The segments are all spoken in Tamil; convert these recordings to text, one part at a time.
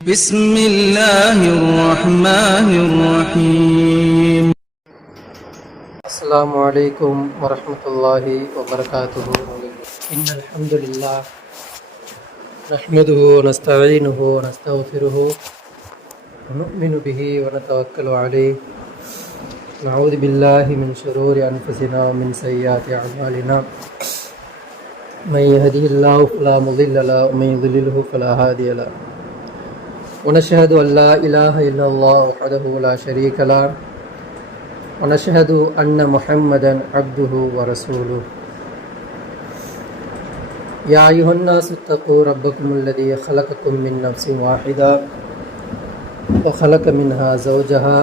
بسم الله الرحمن الرحيم. السلام عليكم ورحمة الله وبركاته. إن الحمد لله نحمده ونستعينه ونستغفره ونؤمن به ونتوكل عليه نعوذ بالله من شرور أنفسنا ومن سيئات أعمالنا من يهده الله فلا مضل له ومن يضلله فلا هادي له ونشهد أن لا إله إلا الله وحده لا شريك له ونشهد أن محمدا عبده ورسوله يا أيها الناس اتقوا ربكم الذي خلقكم من نفس واحدة وخلق منها زوجها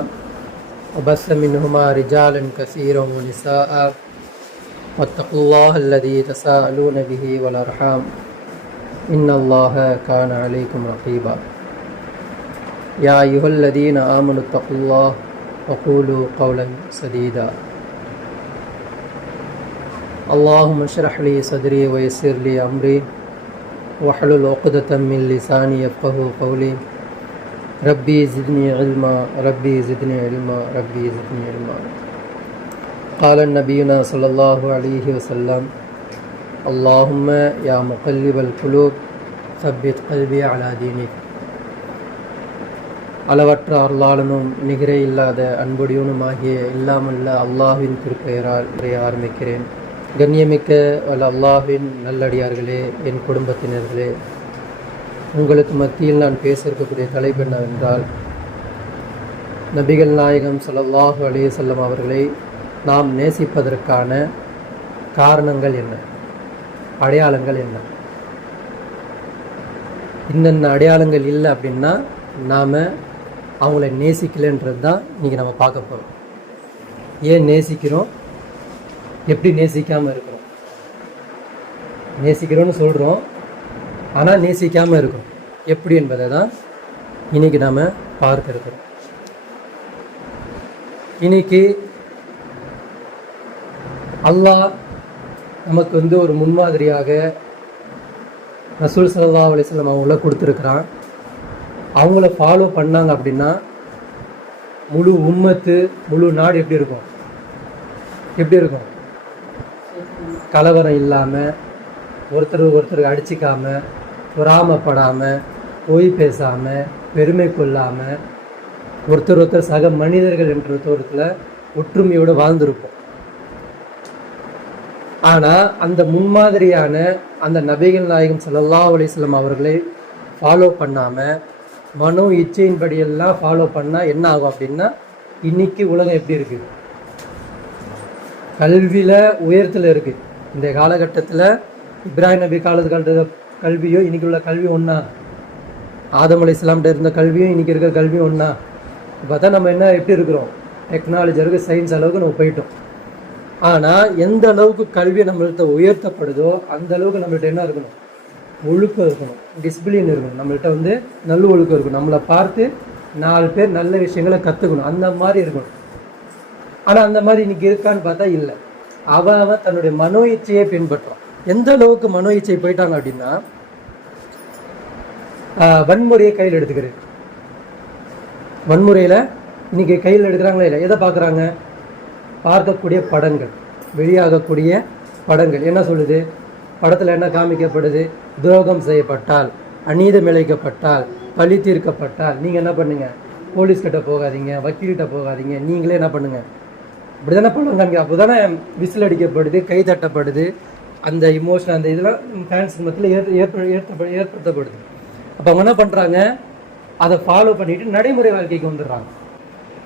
وبث منهما رجالا كثيرا ونساء واتقوا الله الذي تساءلون به والأرحام إن الله كان عليكم رقيبا يا أيها الذين آمنوا اتقوا الله وقولوا قولا سديدا اللهم اشرح لي صدري ويسر لي أمري واحلل عقدة من لساني يفقهوا قولي ربي زدني علما ربي زدني علما ربي زدني علما قال النبينا صلى الله عليه وسلم اللهم يا مقلب القلوب ثبت قلبي على دينك. அளவற்ற அருளாளனும் நிகரே இல்லாத அன்புடையவனுமாகிய இல்லாமல்ல அல்லாஹ்வின் திருப்பெயரால் ஆரம்பிக்கிறேன். கண்ணியமிக்க அல்லாஹ்வின் நல்லடியார்களே, என் குடும்பத்தினர்களே, உங்களுக்கு மத்தியில் நான் பேச இருக்கக்கூடிய தலைப்பு என்னவென்றால், நபிகள் நாயகம் ஸல்லல்லாஹு அலைஹி வஸல்லம் அவர்களை நாம் நேசிப்பதற்கான காரணங்கள் என்ன, அடையாளங்கள் என்ன. இன்னென்ன அடையாளங்கள் இல்லை அப்படின்னா நாம் அவங்கள நேசிக்கலைன்றது தான் இன்றைக்கி நம்ம பார்க்க போகிறோம். ஏன் நேசிக்கிறோம், எப்படி நேசிக்காமல் இருக்கிறோம். நேசிக்கிறோன்னு சொல்கிறோம், ஆனால் நேசிக்காமல் இருக்கிறோம் எப்படி என்பதை தான் இன்றைக்கி நாம் பார்க்க இருக்கிறோம். இன்னைக்கு அல்லாஹ் நமக்கு ஒரு முன்மாதிரியாக ரசூல் ஸல்லல்லாஹு அலைஹி வஸல்லம் அவங்கள கொடுத்துருக்குறான். அவங்கள ஃபாலோ பண்ணாங்க அப்படின்னா முழு உம்மத்து, முழு நாடு எப்படி இருக்கும், எப்படி இருக்கும்? கலவரம் இல்லாமல், ஒருத்தருக்கு அடிச்சிக்காமல், பொறாமப்படாமல், பொய் பேசாமல், பெருமை கொள்ளாமல், ஒருத்தர் சக மனிதர்கள் என்ற தோரத்தில் ஒற்றுமையோடு வாழ்ந்திருப்போம். ஆனால் அந்த முன்மாதிரியான அந்த நபிகள் நாயகம் ஸல்லல்லாஹு அலைஹி வஸல்லம் அவர்களை ஃபாலோ பண்ணாமல் மனோ இச்சையின்படியெல்லாம் ஃபாலோ பண்ணால் என்ன ஆகும் அப்படின்னா, இன்னைக்கு உலகம் எப்படி இருக்குது, கல்வியில் உயரத்தில் இருக்குது. இந்த காலகட்டத்தில் இப்ராஹிம் நபி காலத்து கல்வியோ இன்றைக்கி உள்ள கல்வி ஒன்றா, ஆதம் அலைஹிஸ்ஸலாம்கிட்ட இருந்த கல்வியும் இன்றைக்கி இருக்கிற கல்வியும் ஒன்றா. பார்த்தா நம்ம என்ன எப்படி இருக்கிறோம், டெக்னாலஜி அளவுக்கு, சயின்ஸ் அளவுக்கு நம்ம போயிட்டோம். ஆனால் எந்த அளவுக்கு கல்வி நம்மள்கிட்ட உயர்த்தப்படுதோ அந்த அளவுக்கு நம்மள்கிட்ட என்ன இருக்கணும், ஒழுக்கம் இருக்கணும், டிசிப்ளின் இருக்கணும். நம்மள்கிட்ட நல்ல ஒழுக்கம் இருக்கணும். நம்மளை பார்த்து 4 பேர் நல்ல விஷயங்களை கற்றுக்கணும், அந்த மாதிரி இருக்கணும். ஆனால் அந்த மாதிரி இன்னைக்கு இருக்கான்னு பார்த்தா இல்லை. அவன் தன்னுடைய மனோ இச்சையை பின்பற்றுறான். எந்த அளவுக்கு மனோ இச்சை போயிட்டாங்க அப்படின்னா, வன்முறையை கையில் எடுத்துக்கிறது. வன்முறையில் இன்னைக்கு கையில் எடுக்கிறாங்களா இல்லை, எதை பார்க்குறாங்க, பார்க்கக்கூடிய படங்கள், வெளியாகக்கூடிய படங்கள் என்ன சொல்லுது, படத்தில் என்ன காமிக்கப்படுது, துரோகம் செய்யப்பட்டால், அநீதம் இழைக்கப்பட்டால், பழி தீர்க்கப்பட்டால் நீங்கள் என்ன பண்ணுங்க, போலீஸ்கிட்ட போகாதீங்க, வக்கீல்கிட்ட போகாதீங்க, நீங்களே என்ன பண்ணுங்க, அப்படி தானே படம் காமிக்க. அப்போ தானே விசில் அடிக்கப்படுது, கை தட்டப்படுது, அந்த இமோஷன், அந்த இதெல்லாம் ஃபேன்ஸ் மத்தியில் ஏற்படுத்தப்படுது. அப்போ அவங்க என்ன பண்ணுறாங்க, அதை ஃபாலோ பண்ணிட்டு நடைமுறை வாழ்க்கைக்கு வந்துடுறாங்க.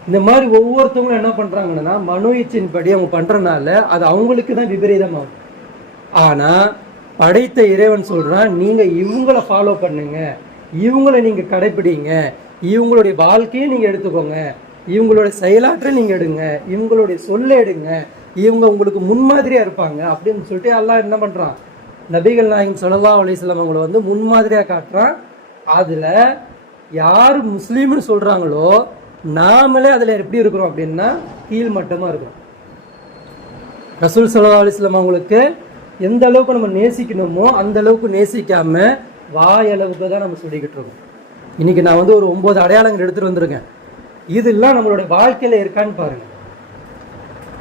இந்த மாதிரி ஒவ்வொருத்தவங்களும் என்ன பண்ணுறாங்கன்னா, மனோ இச்சையின்படி அவங்க பண்ணுறனால அது அவங்களுக்கு தான் விபரீதமாகும். ஆனால் படைத்த இறைவன் சொல்கிறான், நீங்கள் இவங்களை ஃபாலோ பண்ணுங்க, இவங்களை நீங்கள் கடைப்பிடிங்க, இவங்களுடைய வாழ்க்கையை நீங்கள் எடுத்துக்கோங்க, இவங்களுடைய செயலாற்றை நீங்கள் எடுங்க, இவங்களுடைய சொல்ல எடுங்க, இவங்க உங்களுக்கு முன்மாதிரியாக இருப்பாங்க அப்படின்னு சொல்லிட்டு அல்லாஹ் என்ன பண்ணுறான், நபிகள் நாயகம் ஸல்லல்லாஹு அலைஹி வஸல்லம் அவங்கள முன்மாதிரியாக காட்டுறான். அதில் யார் முஸ்லீம்னு சொல்கிறாங்களோ நாமளே அதில் எப்படி இருக்கிறோம் அப்படின்னா கீழ்மட்டமாக இருக்கிறோம். ரசூல் ஸல்லல்லாஹு அலைஹி வஸல்லம் அவங்களுக்கு எந்த அளவுக்கு நம்ம நேசிக்கணுமோ அந்த அளவுக்கு நேசிக்காம வாய் அளவுக்கு தான் நம்ம சொல்லிக்கிட்டு இருக்கோம். இன்னைக்கு நான் வந்து ஒரு 9 அடையாளங்கள் எடுத்துட்டு வந்திருக்கேன். இதெல்லாம் நம்மளுடைய வாழ்க்கையில இருக்கான்னு பாருங்க.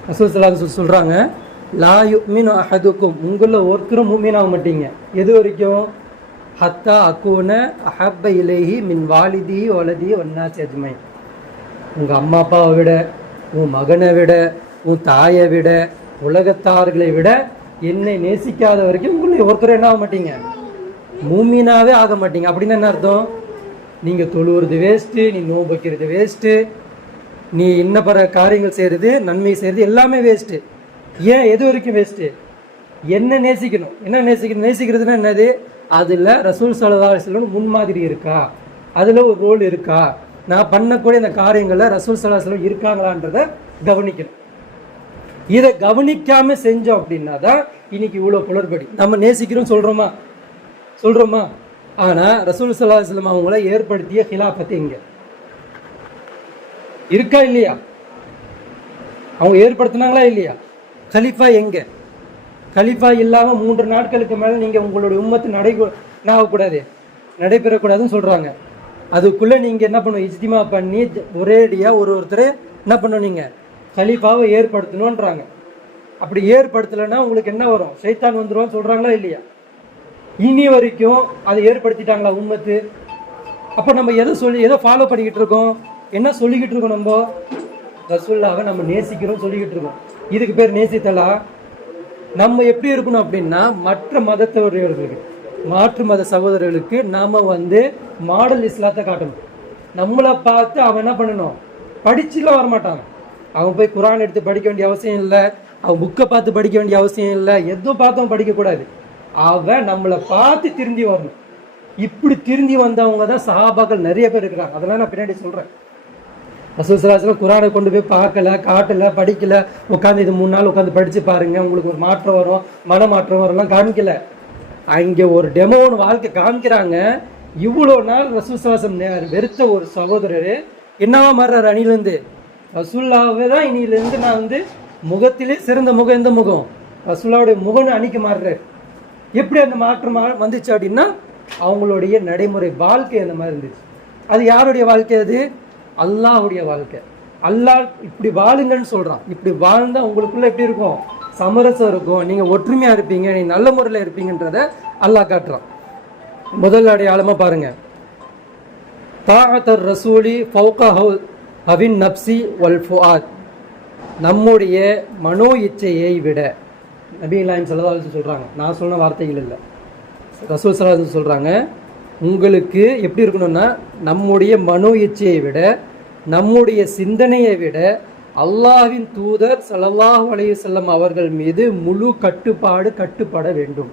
ரசூல் ஸல்லல்லாஹு அலைஹி வஸல்லம் சொல்றாங்க, லா யுமினு அஹதுக்கும், உங்களில் ஒருத்தரும் மூமின் ஆக மாட்டீங்க. எது வரைக்கும்? ஹத்தா அக்கூன அஹப்ப இலைஹி மின் வாலிதி வலதி வன்னாசி அஜ்மை. உங்கள் அம்மா அப்பாவை விட, உன் மகனை விட, உன் தாயை விட, உலகத்தார்களை விட என்னை நேசிக்காத வரைக்கும் உங்களை ஒருத்தர் என்ன ஆக மாட்டீங்க, மூமினாவே ஆக மாட்டீங்க. அப்படின்னு என்ன அர்த்தம்? நீங்கள் தொழுவுறது வேஸ்ட்டு, நீ நோன்பு வைக்கிறது வேஸ்ட்டு, நீ இன்ன பிற காரியங்கள் செய்கிறது, நன்மை செய்கிறது எல்லாமே வேஸ்ட்டு. ஏன்? எது வரைக்கும் வேஸ்ட்டு? என்ன நேசிக்கணும். என்ன நேசிக்கணும்? நேசிக்கிறதுனா என்னது? அதில் ரசூல் ஸல்லல்லாஹு அலைஹி வஸல்லம் முன்மாதிரி இருக்கா, அதில் ஒரு ரோல் இருக்கா, நான் பண்ணக்கூடிய அந்த காரியங்களில் ரசூல் ஸல்லல்லாஹு அலைஹி வஸல்லம் இருக்காங்களான்றதை கவனிக்கணும். இதை கவனிக்காம செஞ்சோம் அப்படின்னா தான் இன்னைக்கு இவ்வளோ குளறுபடி. நம்ம நேசிக்கிறோம் சொல்கிறோமா? ஆனால் ரசூல் ஸல்லல்லாஹு அலைஹி வஸல்லம் அவங்கள ஏற்படுத்திய ஹிலாஃபத்து எங்கே இருக்கா இல்லையா? அவங்க ஏற்படுத்தினாங்களா இல்லையா? கலீஃபா எங்கே? கலீஃபா இல்லாமல் 3 நாட்களுக்கு மேலே நீங்கள் உங்களுடைய உம்மத்து நடைபெறக்கூடாதுன்னு சொல்கிறாங்க. அதுக்குள்ளே நீங்கள் என்ன பண்ணணும்? இஜ்திமா பண்ணி ஒரேடியாக ஒருத்தர் என்ன பண்ணணும்? நீங்கள் கலீஃபாவை ஏற்படுத்தணுன்றாங்க. அப்படி ஏற்படுத்தலைன்னா உங்களுக்கு என்ன வரும்? ஷைத்தான் வந்துடுவான்னு சொல்கிறாங்களா இல்லையா? இனி வரைக்கும் அதை ஏற்படுத்திட்டாங்களா உம்மத்து? அப்போ நம்ம எதை ஃபாலோ பண்ணிக்கிட்டு இருக்கோம்? என்ன சொல்லிக்கிட்டு இருக்கோம்? நம்ம ரசூலுல்லாஹ்வை நம்ம நேசிக்கிறோம் சொல்லிக்கிட்டு இருக்கோம். இதுக்கு பேர் நேசித்தலா? நம்ம எப்படி இருக்கணும் அப்படின்னா, மற்ற மதத்தவர்களுக்கு, மாற்று மத சகோதரர்களுக்கு நாம் வந்து மாடல் இஸ்லாத்தை காட்டணும். நம்மளை பார்த்து அவன் என்ன பண்ணணும்? படிச்சுலாம் வரமாட்டாங்க. அவன் போய் குரான் எடுத்து படிக்க வேண்டிய அவசியம் இல்லை, அவன் புக்கை பார்த்து படிக்க வேண்டிய அவசியம் இல்லை, எதுவும் பார்த்து அவன் படிக்கக்கூடாது. அவன் நம்மளை பார்த்து திருந்தி வரணும். இப்படி திருந்தி வந்தவங்க தான் சஹாபாக்கள் நிறைய பேர் இருக்கிறாங்க. அதெல்லாம் நான் பின்னாடி சொல்கிறேன். ரசூல் ஸல்லல்லாஹு அலைஹி வஸல்லம் குரானை கொண்டு போய் பார்க்கல, காட்டலை, படிக்கல, உட்காந்து இது 3 நாள் உட்காந்து படித்து பாருங்கள், உங்களுக்கு ஒரு மாற்றம் வரும், மனமாற்றம் வரும்லாம் காமிக்கல. அங்கே ஒரு டெமோ ஒன்று வாழ்க்கை காமிக்கிறாங்க. இவ்வளோ நாள் ரசூல் ஸல்லல்லாஹு அலைஹி வஸல்லம் வெறுத்த ஒரு சகோதரர் என்னவா மாறுறாரு? அணிலேருந்து ரசூலுல்லாஹ்வே தான் இனியிலேருந்து நான் வந்து முகத்திலே சிறந்த முகம். எந்த முகம்? ரசூலுல்லாஹ்வுடைய முகம்னு அணிக்கு மாறுறாரு. எப்படி அந்த மாற்றம் வந்துச்சு அப்படின்னா, அவங்களுடைய நடைமுறை வாழ்க்கை அந்த மாதிரி இருந்துச்சு. அது யாருடைய வாழ்க்கை? அது அல்லாஹ்வுடைய வாழ்க்கை. அல்லாஹ் இப்படி வாழுங்கன்னு சொல்கிறான். இப்படி வாழ்ந்தால் உங்களுக்குள்ள எப்படி இருக்கும்? சமரசம் இருக்கும், நீங்கள் ஒற்றுமையாக இருப்பீங்க, நீங்கள் நல்ல முறையில் இருப்பீங்கன்றத அல்லாஹ் காட்டுறான். முதல் அடையாளமாக பாருங்கள், தாஅத்தர் ரசூலி ஃபௌக ஹவின் நப்சி வல் ஃபுஆத். நம்முடைய மனோ இச்சையை விட, நபிகள் நாயகம் ஸல்லல்லாஹு அலைஹி வஸல்லம் சொல்கிறாங்க, நான் சொன்ன வார்த்தைகள் இல்லை, ரசூல் ஸல்லல்லாஹு அலைஹி வஸல்லம் சொல்கிறாங்க, உங்களுக்கு எப்படி இருக்கணும்னா, நம்முடைய மனோ இச்சையை விட, நம்முடைய சிந்தனையை விட அல்லாஹ்வின் தூதர் ஸல்லல்லாஹு அலைஹி வஸல்லம் அவர்கள் மீது முழு கட்டுப்பட வேண்டும்.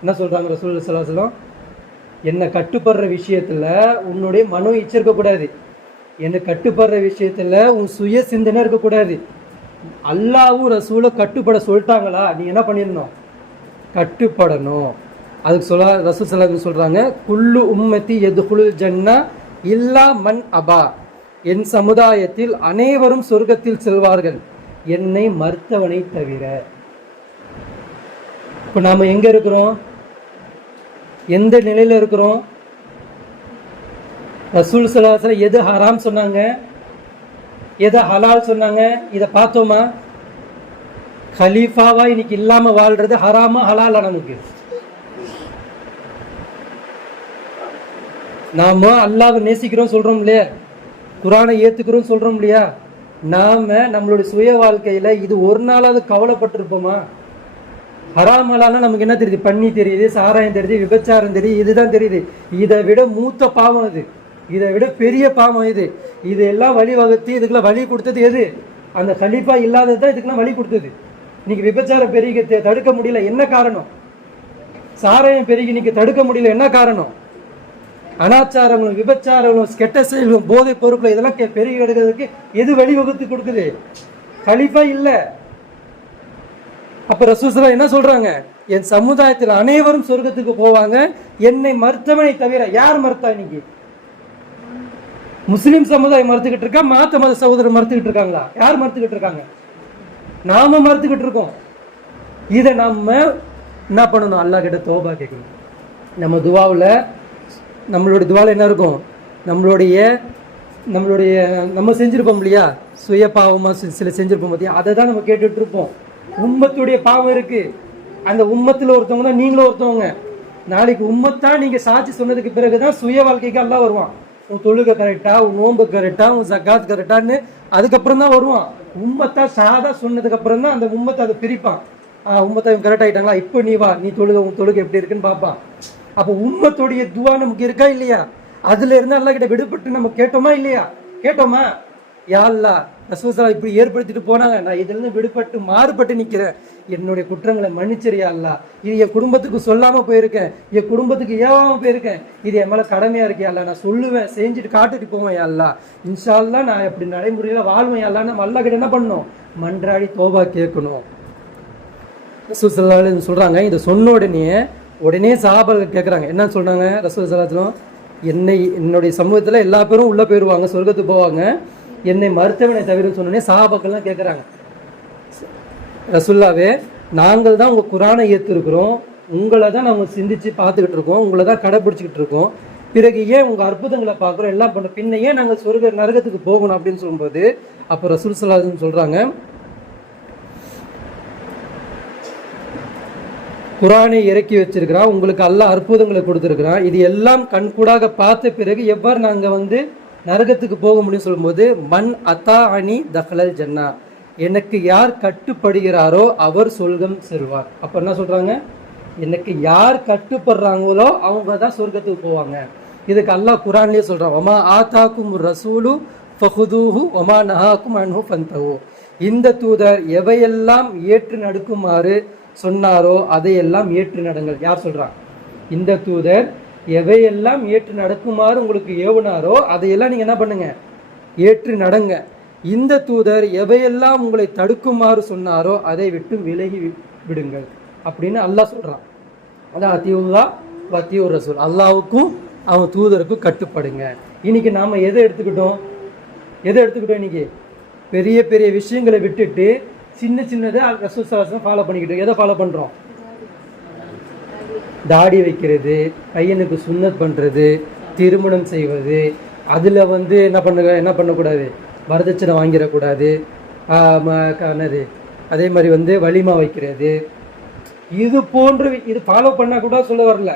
என்ன சொல்கிறாங்க ரசூல் ஸல்லல்லாஹு அலைஹி வஸல்லம்? என்னை கட்டுப்படுற விஷயத்தில் உன்னுடைய மனோ இச்சை இருக்கக்கூடாது, என்னை கட்டுப்படுற விஷயத்தில் உன் சுய சிந்தனை இருக்கக்கூடாது. அல்லாஹ்வும் ரசூலை கட்டுப்பட சொல்லிட்டாங்களா, நீ என்ன பண்ணிடணும்? கட்டுப்படணும். அதுக்கு ரசூல் ஸல்லல்லாஹு அலைஹி வஸல்லம் சொல்கிறாங்க, குல்லு உம்மத்தி யதுகுலுல் ஜன்னா இல்லா மன் அபா. என் சமுதாயத்தில் அனைவரும் சொர்க்கத்தில் செல்வார்கள், என்னை மறுத்தவனை தவிர. இப்போ நாம் எங்கே இருக்கிறோம்? எந்த நிலையில் இருக்கிறோம்? ரசூல் ஸல்லல்லாஹு அலைஹி வஸல்லம் எது ஹராம் சொன்னாங்க, எதை ஹலால் சொன்னாங்க, இதை பார்த்தோமா? கலீஃபாவா இன்னைக்கு இல்லாமல் வாழ்றது ஹராமா ஹலாலா? நமக்கு நாம அல்லாஹ்வை நேசிக்கிறோம் சொல்கிறோம் இல்லையா, குரானை ஏற்றுக்கிறோம் சொல்கிறோம் இல்லையா, நாம் நம்மளுடைய சுய வாழ்க்கையில் இது ஒரு நாளாவது கவலைப்பட்டிருப்போமா? ஹராம் ஹலால்னா நமக்கு என்ன தெரியுது? பண்ணி தெரியுது, சாராயம் தெரியுது, விபச்சாரம் தெரியுது, இதுதான் தெரியுது. இதை விட மூத்த பாவம் இது, இதை விட பெரிய பாவம் இது. இதெல்லாம் வழிவகுத்து இதுக்கெல்லாம் வழி கொடுத்தது எது? அந்த கலீஃபா இல்லாதது தான் இதுக்கெல்லாம் வழி கொடுத்தது. இன்னைக்கு விபச்சாரம் பெருகி தடுக்க முடியல, என்ன காரணம்? சாராயம் பெருகி இன்னைக்கு தடுக்க முடியல, என்ன காரணம்? அனாச்சாரங்களும் விபச்சாரங்களும் கெட்ட செயல்களும் போதைப் பொருட்களும் இதெல்லாம் பெருகி எடுக்கிறதுக்கு எது வழிவகுத்து கொடுக்குது? கலீஃபா இல்லை. அப்ப ரசூல் ஸல்லல்லாஹு என்ன சொல்றாங்க? என் சமுதாயத்தில் அனைவரும் சொர்க்கத்துக்கு போவாங்க, என்னை மறுத்தவனை தவிர. யார் மறுத்தா? இன்னைக்கு முஸ்லிம் சமுதாயம் மறுத்துக்கிட்டு இருக்கா, மாத்த மத சகோதரர் மறுத்துக்கிட்டு இருக்காங்களா? யார் மறுத்துக்கிட்டு இருக்காங்க? நாம மறுத்துக்கிட்டு இருக்கோம். இதை நம்ம என்ன பண்ணணும்? அல்லாஹ் கிட்ட தௌபா கேட்கணும். நம்மளுடைய துவாவில் என்ன இருக்கும்? நம்மளுடைய நம்மளுடைய நம்ம செஞ்சுருப்போம் இல்லையா, சுய பாவமாக சில செஞ்சுருப்போம் பார்த்தியா, அதை தான் நம்ம கேட்டுட்டு இருப்போம். உம்மத்துடைய பாவம் இருக்குது. அந்த உம்மத்தில் ஒருத்தவங்க தான் நீங்களும் ஒருத்தவங்க. நாளைக்கு உம்மத்தான் நீங்கள் சாட்சி சொன்னதுக்கு பிறகு தான் சுய வாழ்க்கைக்கு எல்லாம் வருவான். உன் தொழுகை கரெக்டா, உன் நோன்பு கரெக்டா, உன் ஜக்காத் கரெக்டான்னு அதுக்கப்புறம் தான் வருவான். உம்மத்தா ஷாதா சொன்னதுக்கு அப்புறம் தான் அந்த உம்மத்தை அதை பிரிப்பான். உம்மத்தை கரெக்ட் ஆகிட்டாங்களா, இப்போ நீ வா, நீ தொழுகை, உன் தொழுகை எப்படி இருக்குன்னு பார்ப்பான். அப்போ உம்மத்துடைய துவா நமக்கு இருக்கா இல்லையா? அதுல இருந்து அல்லாஹ் கிட்ட விடுபட்டு நம்ம கேட்டோமா இல்லையா? கேட்டோமா? யா அல்லாஹ், ரசூல் ஸல்லல்லாஹு இப்படி ஏற்படுத்திட்டு போனாங்க, நான் இதுல இருந்து விடுபட்டு மாறுபட்டு நிக்கிறேன், என்னுடைய குற்றங்களை மன்னிச்சிரியா அல்லாஹ். இது என் குடும்பத்துக்கு சொல்லாம போயிருக்கேன், என் குடும்பத்துக்கு ஏவாம போயிருக்கேன், இது என் மேல கடமையா இருக்கு யா அல்லாஹ், நான் சொல்லுவேன், செஞ்சுட்டு காட்டுட்டு போவேன் யா அல்லாஹ், இன்ஷா அல்லாஹ் நான் எப்படி நடைமுறையில வாழ்வேன் யா அல்லாஹ். நம்ம அல்லாஹ் கிட்ட என்ன பண்ணணும்? மன்றாடி தௌபா கேட்கணும். ரசூல் ஸல்லல்லாஹு அலைஹி வஸல்லம் சொல்றாங்க, இதை சொன்ன உடனே சஹாபாக்கள் கேட்குறாங்க, என்ன சொல்றாங்க? ரசூல் ஸல்லல்லாஹு அலைஹி வஸல்லம், என்னுடைய சமூகத்தில் எல்லா பேரும் உள்ளே போயிடுவாங்க, சொர்க்கத்துக்கு போவாங்க, என்னை மறுத்தவனை தவிர சொன்னோடனே சஹாபாக்கள்லாம் கேட்குறாங்க, ரசூல்லாவே நாங்கள் தான் உங்கள் குரானை ஏற்றிருக்கிறோம், உங்களை தான் நாங்கள் சிந்திச்சு பார்த்துக்கிட்டு இருக்கோம், உங்களை தான் கடைப்பிடிச்சிக்கிட்டு இருக்கோம், பிறகு ஏன் உங்கள் அற்புதங்களை பார்க்குறோம், எல்லாம் பண்ணுறோம், பின்ன ஏன் நாங்கள் சொர்க்க நரகத்துக்கு போகணும் அப்படின்னு சொல்லும்போது அப்போ ரசூல் ஸல்லல்லாஹு அலைஹி வஸல்லம் சொல்கிறாங்க, குரானை இறக்கி வச்சிருக்கிறான், உங்களுக்கு அல்லாஹ் அற்புதங்களை கொடுத்துருக்கிறான், இது எல்லாம் கண்கூடாக பார்த்த பிறகு எவ்வாறு நாங்கள் நரகத்துக்கு போக முடியும் சொல்லும்போது, மன் அத்தா அணி தஹலல் ஜன்னா, எனக்கு யார் கட்டுப்படுகிறாரோ அவர் சொர்க்கம் செல்வார். அப்போ என்ன சொல்கிறாங்க? எனக்கு யார் கட்டுப்படுறாங்களோ அவங்க தான் சொர்க்கத்துக்கு போவாங்க. இதுக்கு அல்லாஹ் குரான்லேயே சொல்கிறான், ஒமா ஆத்தாக்கும் ரசூலு ஃபஹுதூஹு ஒமா நஹாக்கும் அன்ஹு ஃபந்தஹு, இந்த தூதர் எவையெல்லாம் ஏற்று நடக்குமாறு சொன்னாரோ அதையெல்லாம் ஏற்று நடங்கள். யார் சொல்றான்? இந்த தூதர் எவையெல்லாம் ஏற்று நடக்குமாறு உங்களுக்கு ஏவுனாரோ அதையெல்லாம் நீங்க என்ன பண்ணுங்க? ஏற்று நடங்க. இந்த தூதர் எவையெல்லாம் உங்களை தடுக்குமாறு சொன்னாரோ அதை விட்டு விலகி விடுங்கள் அப்படின்னு அல்லாஹ் சொல்றான். அதான் அத்தியுல்லா வத்தியூர் ரசூல், அல்லாஹ்வுக்கும் அவன் தூதருக்கும் கட்டுப்படுங்க. இன்னைக்கு நாம எதை எடுத்துக்கிட்டோம்? இன்னைக்கு பெரிய பெரிய விஷயங்களை விட்டுட்டு சின்ன சின்னதை ரசூல் ஸல்லல்லாஹு அலைஹி வஸல்லம் ஃபாலோ பண்ணிக்கிட்டு, எதை ஃபாலோ பண்ணுறோம்? தாடி வைக்கிறது, பையனுக்கு சுன்னத் பண்ணுறது, திருமணம் செய்வது, அதில் என்ன பண்ணக்கூடாது? வரதட்சணை வாங்கிடக்கூடாது, என்னது அதே மாதிரி வலிமா வைக்கிறது, இது போன்று இது ஃபாலோ பண்ணால் கூட சொல்ல வரல.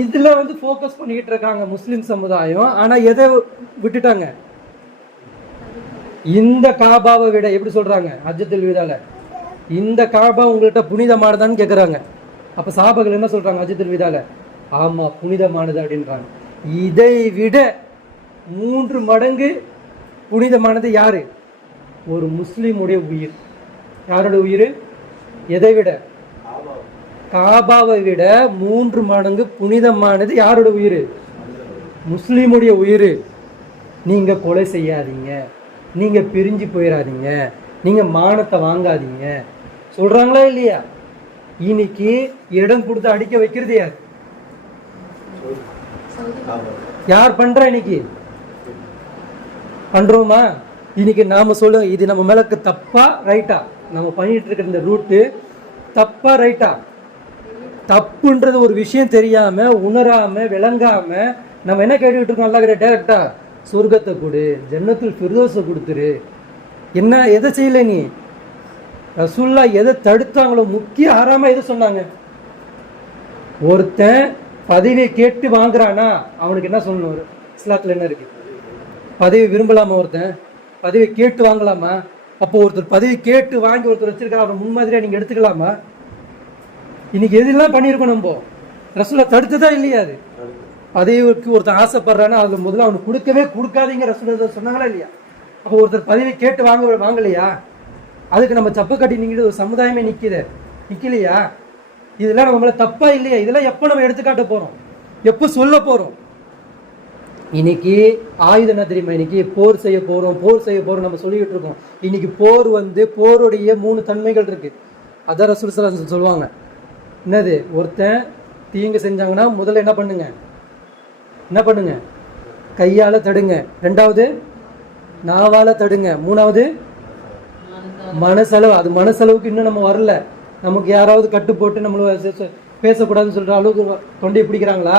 இதில் ஃபோக்கஸ் பண்ணிக்கிட்டு இருக்காங்க முஸ்லீம் சமுதாயம். ஆனால் எதை விட்டுட்டாங்க? இந்த காபாவை விட, எப்படி சொல்றாங்க ஹஜ்ஜத்துல் விதால, இந்த காபா உங்கள்கிட்ட புனிதமானதான்னு கேட்குறாங்க. அப்போ சஹாபாக்கள் என்ன சொல்றாங்க ஹஜ்ஜத்துல் விதால? ஆமா புனிதமானது அப்படின்றாங்க. இதை விட 3 மடங்கு புனிதமானது யாரு? ஒரு முஸ்லீமுடைய உயிர். யாரோட உயிர்? எதை விட? காபாவை விட 3 மடங்கு புனிதமானது யாரோட உயிர்? முஸ்லீமுடைய உயிர். நீங்க கொலை செய்யாதீங்க, நீங்க பிரிஞ்சு போயிடாதீங்க, நீங்க மானத்தை வாங்காதீங்க சொல்றாங்களா இல்லையா? இன்னைக்கு இடம் கொடுத்து அடிக்க வைக்கிறது யார்? யார் பண்றா? இன்னைக்கு பண்றோமா? இன்னைக்கு நாம சொல்லுங்க, இது நம்ம மேலக்கு தப்பா ரைட்டா? நம்ம பண்ணிட்டு இருக்கிற இந்த ரூட்டு தப்பா ரைட்டா? தப்புன்றது ஒரு விஷயம் தெரியாம, உணராம, விளங்காம நம்ம என்ன கேட்டுக்கிட்டு இருக்கோம்? அல்லாஹ் கிட்ட டைரக்டா சொர்க்கத்தை கொடு, ஜன்னத்துல் ஃபிர்தௌஸை கொடுத்துரு. என்ன எதை செய்யல நீ? ரசூலுல்லாஹ் எதை தடுத்தாங்களோ, முக்கிய ஹராமா எதை சொன்னாங்க? ஒருத்தன் பதவியை கேட்டு வாங்குறானா அவனுக்கு என்ன சொல்லணும்? இஸ்லாத்துல என்ன இருக்கு? பதவி விரும்பலாமா? ஒருத்தன் பதவியை கேட்டு வாங்கலாமா? அப்போ ஒருத்தர் பதவி கேட்டு வாங்கி ஒருத்தர் வச்சிருக்காரு, அவனை முன்மாதிரியா நீங்க எடுத்துக்கலாமா? இன்னைக்கு எதெல்லாம் பண்ணியிருக்கோம் நம்ம? ரசூலுல்லாஹ் தடுத்ததா இல்லையா? அது பதவிக்கு ஒருத்தர் ஆசைப்படுறான்னா அதுல முதல்ல அவனுக்கு கொடுக்காதீங்க ரசூலுல்லாஹ் சொன்னாங்களா இல்லையா? அப்போ ஒருத்தர் பதவி கேட்டு வாங்கலையா? அதுக்கு நம்ம சப்ப கட்டி நீங்கிட்டு ஒரு சமுதாயமே நிக்கலையா? இதெல்லாம் நம்ம மேல தப்பா இல்லையா? இதெல்லாம் எப்போ நம்ம எடுத்துக்காட்ட போறோம்? எப்போ சொல்ல போறோம்? இன்னைக்கு ஆயுதம் என்ன தெரியுமா? இன்னைக்கு போர் செய்ய போறோம் நம்ம சொல்லிக்கிட்டு இருக்கோம். இன்னைக்கு போர் போருடைய 3 தன்மைகள் இருக்கு. அதான் ரசூல் ஸல்லல்லாஹு அலைஹி வஸல்லம் சொல்லுவாங்க. என்னது? ஒருத்தன் தீங்கு செஞ்சாங்கன்னா முதல்ல என்ன பண்ணுங்க? கையால தடுங்க. 2வது நாவால தடுங்க. 3வது மனசளவு. அது மனசளவுக்கு இன்னும் நம்ம வரல. நமக்கு யாராவது கட்டு போட்டு நம்மள பேசக்கூடாதுன்னு சொல்ற அளவுக்கு தொண்டையை பிடிக்கிறாங்களா?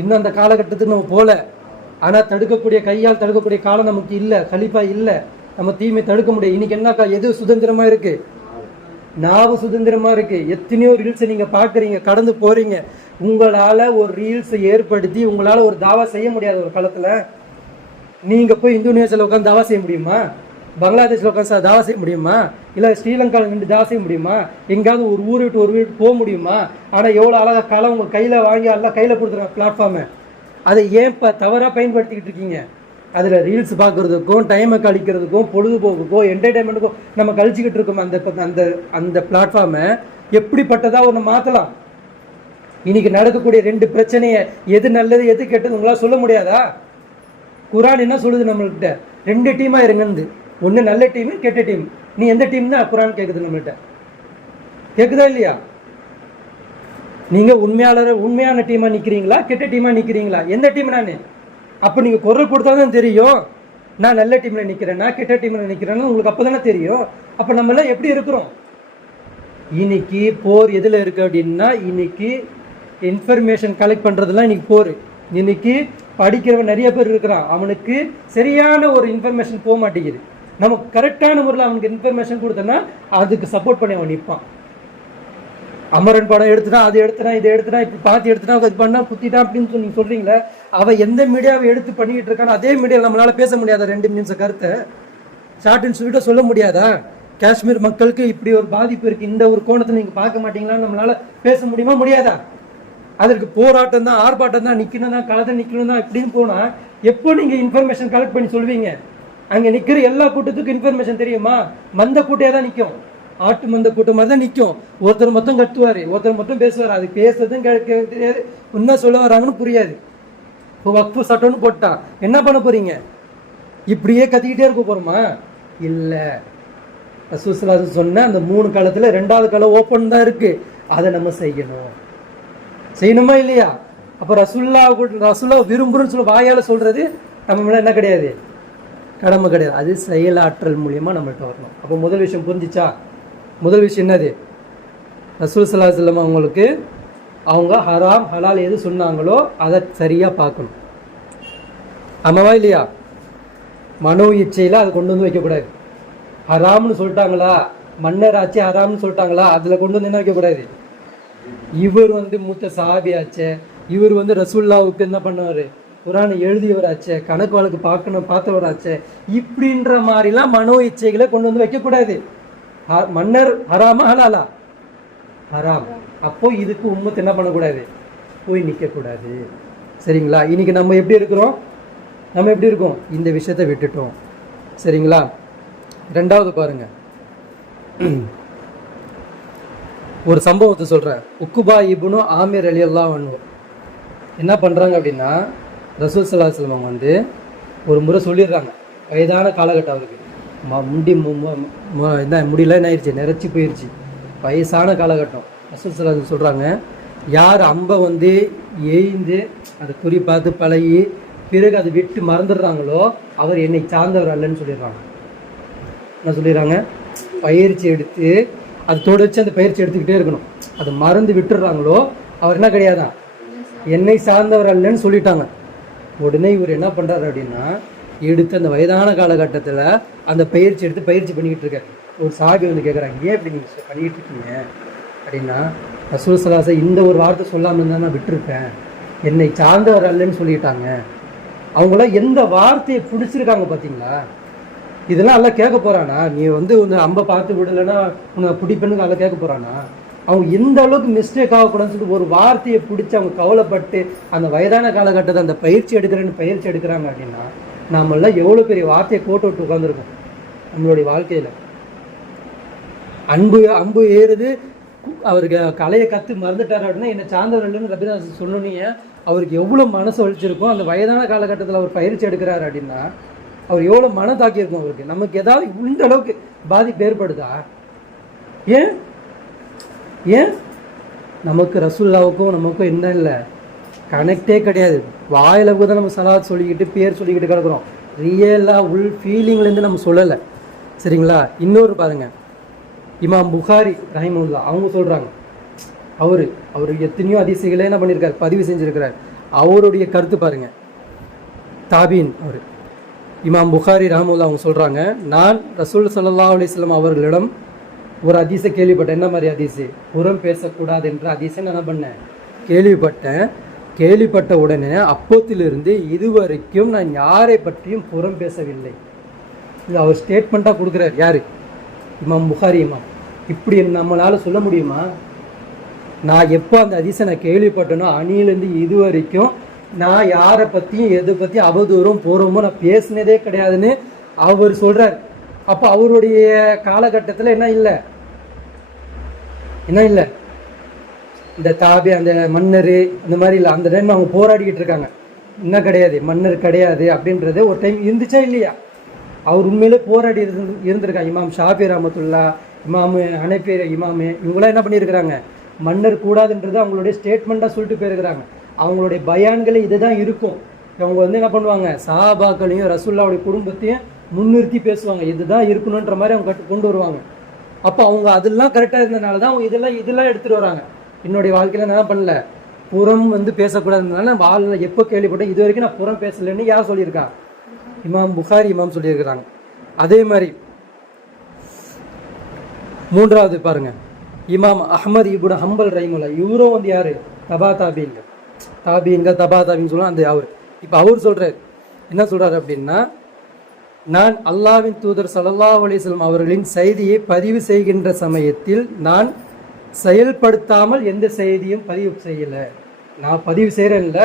இன்னும் அந்த காலகட்டத்துக்கு நம்ம போல. ஆனால் தடுக்கக்கூடிய கையால் தடுக்கக்கூடிய காலம் நமக்கு இல்லை, கலிப்பா இல்லை, நம்ம தீமை தடுக்க முடியும். இன்னைக்கு என்னக்கா எது சுதந்திரமா இருக்கு? நாவு சுதந்திரமா இருக்கு. எத்தனையோ ரீல்ஸை நீங்க பாக்குறீங்க, கடந்து போறீங்க. உங்களால ஒரு ரீல்ஸை ஏற்படுத்தி உங்களால ஒரு தாவா செய்ய முடியாத ஒரு காலத்துல நீங்க போய் இந்தோனேஷியாவில் உட்காந்து தாவா செய்ய முடியுமா? பங்களாதேஷில் உட்காந்து தாவா செய்ய முடியுமா? இல்லை ஸ்ரீலங்காவில் நின்று தாவா செய்ய முடியுமா? எங்காவது ஒரு ஊர் விட்டு ஒரு வீட்டு போக முடியுமா? ஆனால் எவ்வளோ அழகா காலம் உங்கள் கையில் வாங்கி எல்லாம் கையில் கொடுத்துருங்க பிளாட்ஃபார்மை. அதை ஏன் தவறாக பயன்படுத்திக்கிட்டு இருக்கீங்க? அதில் ரீல்ஸ் பார்க்குறதுக்கும் டைமை கழிக்கிறதுக்கும் பொழுதுபோக்குக்கும் என்டர்டைன்மெண்ட்டுக்கும் நம்ம கழிச்சிக்கிட்டு இருக்கோம். அந்த அந்த அந்த பிளாட்ஃபார்மை எப்படிப்பட்டதாக ஒன்று மாற்றலாம்? இன்னைக்கு நடக்கக்கூடிய 2 பிரச்சனையை எது நல்லது எது கெட்டது உங்களால் சொல்ல முடியாதா? குரான் என்ன சொல்லுது நம்மள்கிட்ட? 2 டீமாக இருங்கன்னு. ஒன்று நல்ல டீமு, கெட்ட டீம். நீ எந்த டீம் தான் குரான் கேட்குது நம்மள்கிட்ட? கேட்குதா இல்லையா? நீங்கள் உண்மையான டீமாக நிற்கிறீங்களா, கெட்ட டீமாக நிற்கிறீங்களா? எந்த டீம் நான்? அப்போ நீங்கள் குரல் கொடுத்தா தான் தெரியும் நான் நல்ல டீமில் நிற்கிறேன், நான் கெட்ட டீமில் நிற்கிறேன்னு உங்களுக்கு அப்போ தானே தெரியும். அப்போ நம்மளாம் எப்படி இருக்கிறோம்? இன்னைக்கு போர் எதில் இருக்குது அப்படின்னா, இன்னைக்கு இன்ஃபர்மேஷன் கலெக்ட் பண்ணுறதுலாம் இன்னைக்கு போர். இன்னைக்கு படிக்கிறவன் நிறைய பேர் இருக்கிறான், அவனுக்கு சரியான ஒரு இன்ஃபர்மேஷன் போக மாட்டேங்குது. நமக்கு கரெக்டான முறையில் அவனுக்கு இன்ஃபர்மேஷன் கொடுத்தோன்னா அதுக்கு சப்போர்ட் பண்ணி அவன் நிற்பான். அமரன் படம் எடுத்துட்டான், அது எடுத்துட்டான், இதை எடுத்துட்டான், இப்படி பார்த்து எடுத்துட்டான், அது பண்ணா குத்திட்டான் அப்படின்னு சொல்லி சொல்றீங்களே, அவன் எந்த மீடியாவை எடுத்து பண்ணிக்கிட்டு இருக்கானோ அதே மீடியாவில் நம்மளால பேச முடியாதா? 2 நிமிஷம் கருத்தை ஷார்ட் அண்ட் ஸ்வீட்டாக சொல்ல முடியாதா? காஷ்மீர் மக்களுக்கு இப்படி ஒரு பாதிப்பு இருக்கு, இந்த ஒரு கோணத்தை நீங்க பார்க்க மாட்டீங்களான்னு நம்மளால பேச முடியுமா? முடியாதா? அதற்கு போராட்டம் தான், ஆர்ப்பாட்டம் தான், நிக்கணும் தான், களத்தை நிக்கணும் தான் இப்படின்னு போனா எப்போ நீங்க இன்ஃபர்மேஷன் கலெக்ட் பண்ணி சொல்வீங்க? அங்க நிக்கிற எல்லா கூட்டத்துக்கும் இன்ஃபர்மேஷன் தெரியுமா? மந்த கூட்டையா தான் நிற்கும், ஆட்டு மந்த கூட்டம் மாதிரி தான் நிற்கும். ஒருத்தர் மட்டும் கத்துவாரு, ஒருத்தர் மட்டும் பேசுவார். அது பேசுறதும் தெரியாது, என்ன சொல்ல வராங்கன்னு புரியாது. இப்போ வக்ஃபு சட்டம்னு போட்டான், என்ன பண்ண போறீங்க? இப்படியே கத்திக்கிட்டே இருக்க போறோமா? இல்லை. ரசூலுல்லாஹ் சொன்ன அந்த 3 காலத்துல 2வது காலம் ஓப்பன் தான் இருக்கு, அதை நம்ம செய்யணுமா இல்லையா? அப்போ ரசூலுல்லாஹ் விரும்புறன்னு சொல்ல வாயால சொல்றது நம்ம மேல என்ன கிடையாது, கடமை கிடையாது. அது செயலாற்றல் மூலியமா நம்மள்கிட்ட வரணும். அப்போ முதல் விஷயம் புரிஞ்சிச்சா? முதல் விஷயம் என்னது? ரசூல் ஸல்லல்லாஹு அலைஹி வஸல்லம் அவங்களுக்கு அவங்க ஹராம் ஹலால் எது சொன்னாங்களோ அதை சரியா பார்க்கணும். ஆமாவா இல்லையா? மனோ இச்சையில அதை கொண்டு வந்து வைக்கக்கூடாது. ஹராம்னு சொல்லிட்டாங்களா, மன்னர் ஆச்சு ஹராம்னு சொல்லிட்டாங்களா, அதில் கொண்டு வந்து என்ன வைக்கக்கூடாது. இவர் மூத்த சஹாபியாச்சே, இவர் ரசூலுல்லாஹ்வுக்கு என்ன பண்ணாரு, குரானை எழுதியவராச்சே, கணக்கு வழக்கு பார்த்தவராச்சே, இப்படின்ற மாதிரிலாம் மனோ இச்சைகளை கொண்டு வந்து வைக்கக்கூடாது. மன்னர் ஹராமா ஹலாலா? ஹராம். அப்போ இதுக்கு உம்மத்து என்ன பண்ணக்கூடாது, போய் நிற்கக்கூடாது. சரிங்களா? இன்னைக்கு நம்ம எப்படி இருக்கிறோம்? நம்ம எப்படி இருக்கோம்? இந்த விஷயத்தை விட்டுட்டோம். சரிங்களா? 2வது பாருங்க, ஒரு சம்பவத்தை சொல்றேன். உக்குபா இப்னு ஆமிர் ரலியல்லாஹு அன்ஹு என்ன பண்றாங்க அப்படின்னா, ரசூல் ஸல்லல்லாஹு அலைஹி வஸல்லம் அவங்க ஒரு முறை சொல்லிடுறாங்க, வயதான காலகட்டம் அவருக்கு, முடியல என்ன ஆயிடுச்சு, நிறைச்சி போயிடுச்சு, வயசான காலகட்டம். ரசூல் ஸல்லல்லாஹு அலைஹி வஸல்லம் சொல்றாங்க, யார் அம்பை எய்ந்து அதை குறி பார்த்து பழகி பிறகு அதை விட்டு மறந்துடுறாங்களோ அவர் என்னை சார்ந்தவர் அல்லன்னு சொல்லிடுறாங்க. என்ன சொல்லிடுறாங்க? பயிற்சி எடுத்து அது தொடர்ச்சி அந்த பயிற்சி எடுத்துக்கிட்டே இருக்கணும். அதை மறந்து விட்டுடுறாங்களோ அவர் என்ன கிடையாதான், என்னை சார்ந்தவர் அல்லன்னு சொல்லிட்டாங்க. உடனே இவர் என்ன பண்ணுறாரு அப்படின்னா, எடுத்து அந்த வயதான காலகட்டத்தில் அந்த பயிற்சி எடுத்து பயிற்சி பண்ணிக்கிட்டு இருக்காரு. ஒரு சாபி கேட்குறாங்க, ஏன் இப்படி நீங்கள் பண்ணிக்கிட்டு இருக்கீங்க அப்படின்னா, ரசூல் ஸல்லல்லாஹு அலைஹி வஸல்லம் இந்த ஒரு வார்த்தை சொல்லாமல் இருந்தால் நான் விட்டுருப்பேன், என்னை சார்ந்தவர் அல்லன்னு சொல்லிட்டாங்க. அவங்களாம் எந்த வார்த்தையை பிடிச்சிருக்காங்க பார்த்தீங்களா? இதெல்லாம் எல்லாம் கேட்க போகிறானா? நீ உன்னை அம்பை பார்த்து விடலைன்னா உன்னை பிடிப்பெண்ணுக்கு எல்லாம் கேட்க போகிறானா? அவங்க எந்த அளவுக்கு மிஸ்டேக் ஆகக்கூடாதுன்னு சொல்லிட்டு ஒரு வார்த்தையை பிடிச்சி அவங்க கவலைப்பட்டு அந்த வயதான காலகட்டத்தை அந்த பயிற்சி எடுக்கிறாங்க அப்படின்னா, நம்மளாம் எவ்வளோ பெரிய வார்த்தையை போட்டு விட்டு உட்காந்துருக்கோம் நம்மளுடைய வாழ்க்கையில். அம்பு ஏறுது, அவருக்கு கலையை கற்று மறந்துட்டார் அப்படின்னா என்னை சார்ந்தவர்கள்னு ரபிதாஸ் சொன்னோன்னே அவருக்கு எவ்வளோ மனசு வலிச்சிருக்கும். அந்த வயதான காலகட்டத்தில் அவர் பயிற்சி எடுக்கிறாரு அப்படின்னா அவர் எவ்வளோ மனம் தாக்கியிருக்கும் அவருக்கு. நமக்கு ஏதாவது இந்த அளவுக்கு பாதிப்பு ஏற்படுதா? ஏன் நமக்கு ரசூலுல்லாஹ்வுக்கும் நமக்கும் என்ன இல்லை, கனெக்டே கிடையாது. வாயிலவுக்கு தான் நம்ம சலாத் சொல்லிக்கிட்டு பேர் சொல்லிக்கிட்டு கிடக்குறோம், ரியலாக உள் ஃபீலிங்லேருந்து நம்ம சொல்லலை. சரிங்களா? இன்னொரு பாருங்க, இமாம் புகாரி ரஹிமஹுல்லா அவங்க சொல்கிறாங்க, அவர் எத்தனையோ அதிசயங்களே என்ன பண்ணியிருக்காரு, பதிவு செஞ்சுருக்கிறார். அவருடைய கருத்து பாருங்க, தாபீன் அவர். இமாம் புகாரி ரஹ்மத்துல்லாஹி அவங்க சொல்கிறாங்க, நான் ரசூல் ஸல்லல்லாஹு அலைஹி வஸல்லம் அவர்களிடம் ஒரு ஹதீஸை கேள்விப்பட்டேன். என்ன மாதிரி ஹதீஸு? புறம் பேசக்கூடாது என்ற ஹதீஸை நான் என்ன பண்ணேன், கேள்விப்பட்டேன். கேள்விப்பட்ட உடனே அப்போத்திலிருந்து இதுவரைக்கும் நான் யாரை பற்றியும் புறம் பேசவில்லை. இது அவர் ஸ்டேட்மெண்ட்டாக கொடுக்குறார். யார்? இமாம் புகாரி இமாம். இப்படி நம்மளால் சொல்ல முடியுமா? நான் எப்போ அந்த ஹதீஸை நான் கேள்விப்பட்டேனோ அணிலேருந்து இது வரைக்கும் நான் யாரை பற்றியும் எதை பற்றியும் அவதூறும் புறமோ நான் பேசினதே கிடையாதுன்னு அவர் சொல்கிறார். அப்போ அவருடைய காலகட்டத்தில் என்ன இல்லை இந்த தாபி அந்த மன்னர் இந்த மாதிரி இல்லை. அந்த டைம் அவங்க போராடிக்கிட்டு இருக்காங்க. என்ன கிடையாது, மன்னர் கிடையாது அப்படின்றது ஒரு டைம் இருந்துச்சா இல்லையா? அவர் உண்மையிலே போராடி இருந்திருக்காங்க. இமாம் ஷாஃபி ரஹ்மத்துல்லா, இமாமு ஹனஃபி இமாமு, இவங்களாம் என்ன பண்ணியிருக்கிறாங்க, மன்னர் கூடாதுன்றது அவங்களுடைய ஸ்டேட்மெண்ட்டாக சொல்லிட்டு போயிருக்கிறாங்க. அவங்களுடைய பயான்களே இதுதான் இருக்கும். அவங்க வந்து என்ன பண்ணுவாங்க, சஹாபாக்களையும் ரசூலுல்லாஹ்வுடைய குடும்பத்தையும் முன்னிறுத்தி பேசுவாங்க. இதுதான் இருக்கணுன்ற மாதிரி அவங்க கொண்டு வருவாங்க. அப்போ அவங்க அதெல்லாம் கரெக்டாக இருந்ததுனால தான் அவங்க இதெல்லாம் எடுத்துகிட்டு வராங்க. என்னுடைய வாழ்க்கையில் நான் என்ன பண்ணல, புறம் வந்து பேசக்கூடாதுனால நான் வாழ்ல எப்போ கேள்விப்பட்டேன், இது வரைக்கும் நான் புறம் பேசலைன்னு யார் சொல்லியிருக்கா? இமாம் புகாரி இமாம் சொல்லியிருக்கிறாங்க. அதே மாதிரி மூன்றாவது பாருங்க, இமாம் அஹ்மத் இப்னு ஹம்பல் ரஹிமஹுல்லாஹ். இவரும் வந்து யாரு? தபா தாபீன்கள் சொல்லுவாங்க அந்த அவர். இப்போ அவர் சொல்றாரு, என்ன சொல்றாரு அப்படின்னா, நான் அல்லாஹ்வின் தூதர் ஸல்லல்லாஹு அலைஹி வஸல்லம் அவர்களின் செய்தியை பதிவு செய்கின்ற சமயத்தில் நான் செயல்படுத்தாமல் எந்த செய்தியும் பதிவு செய்யலை. நான் பதிவு செய்கிறேன்ல,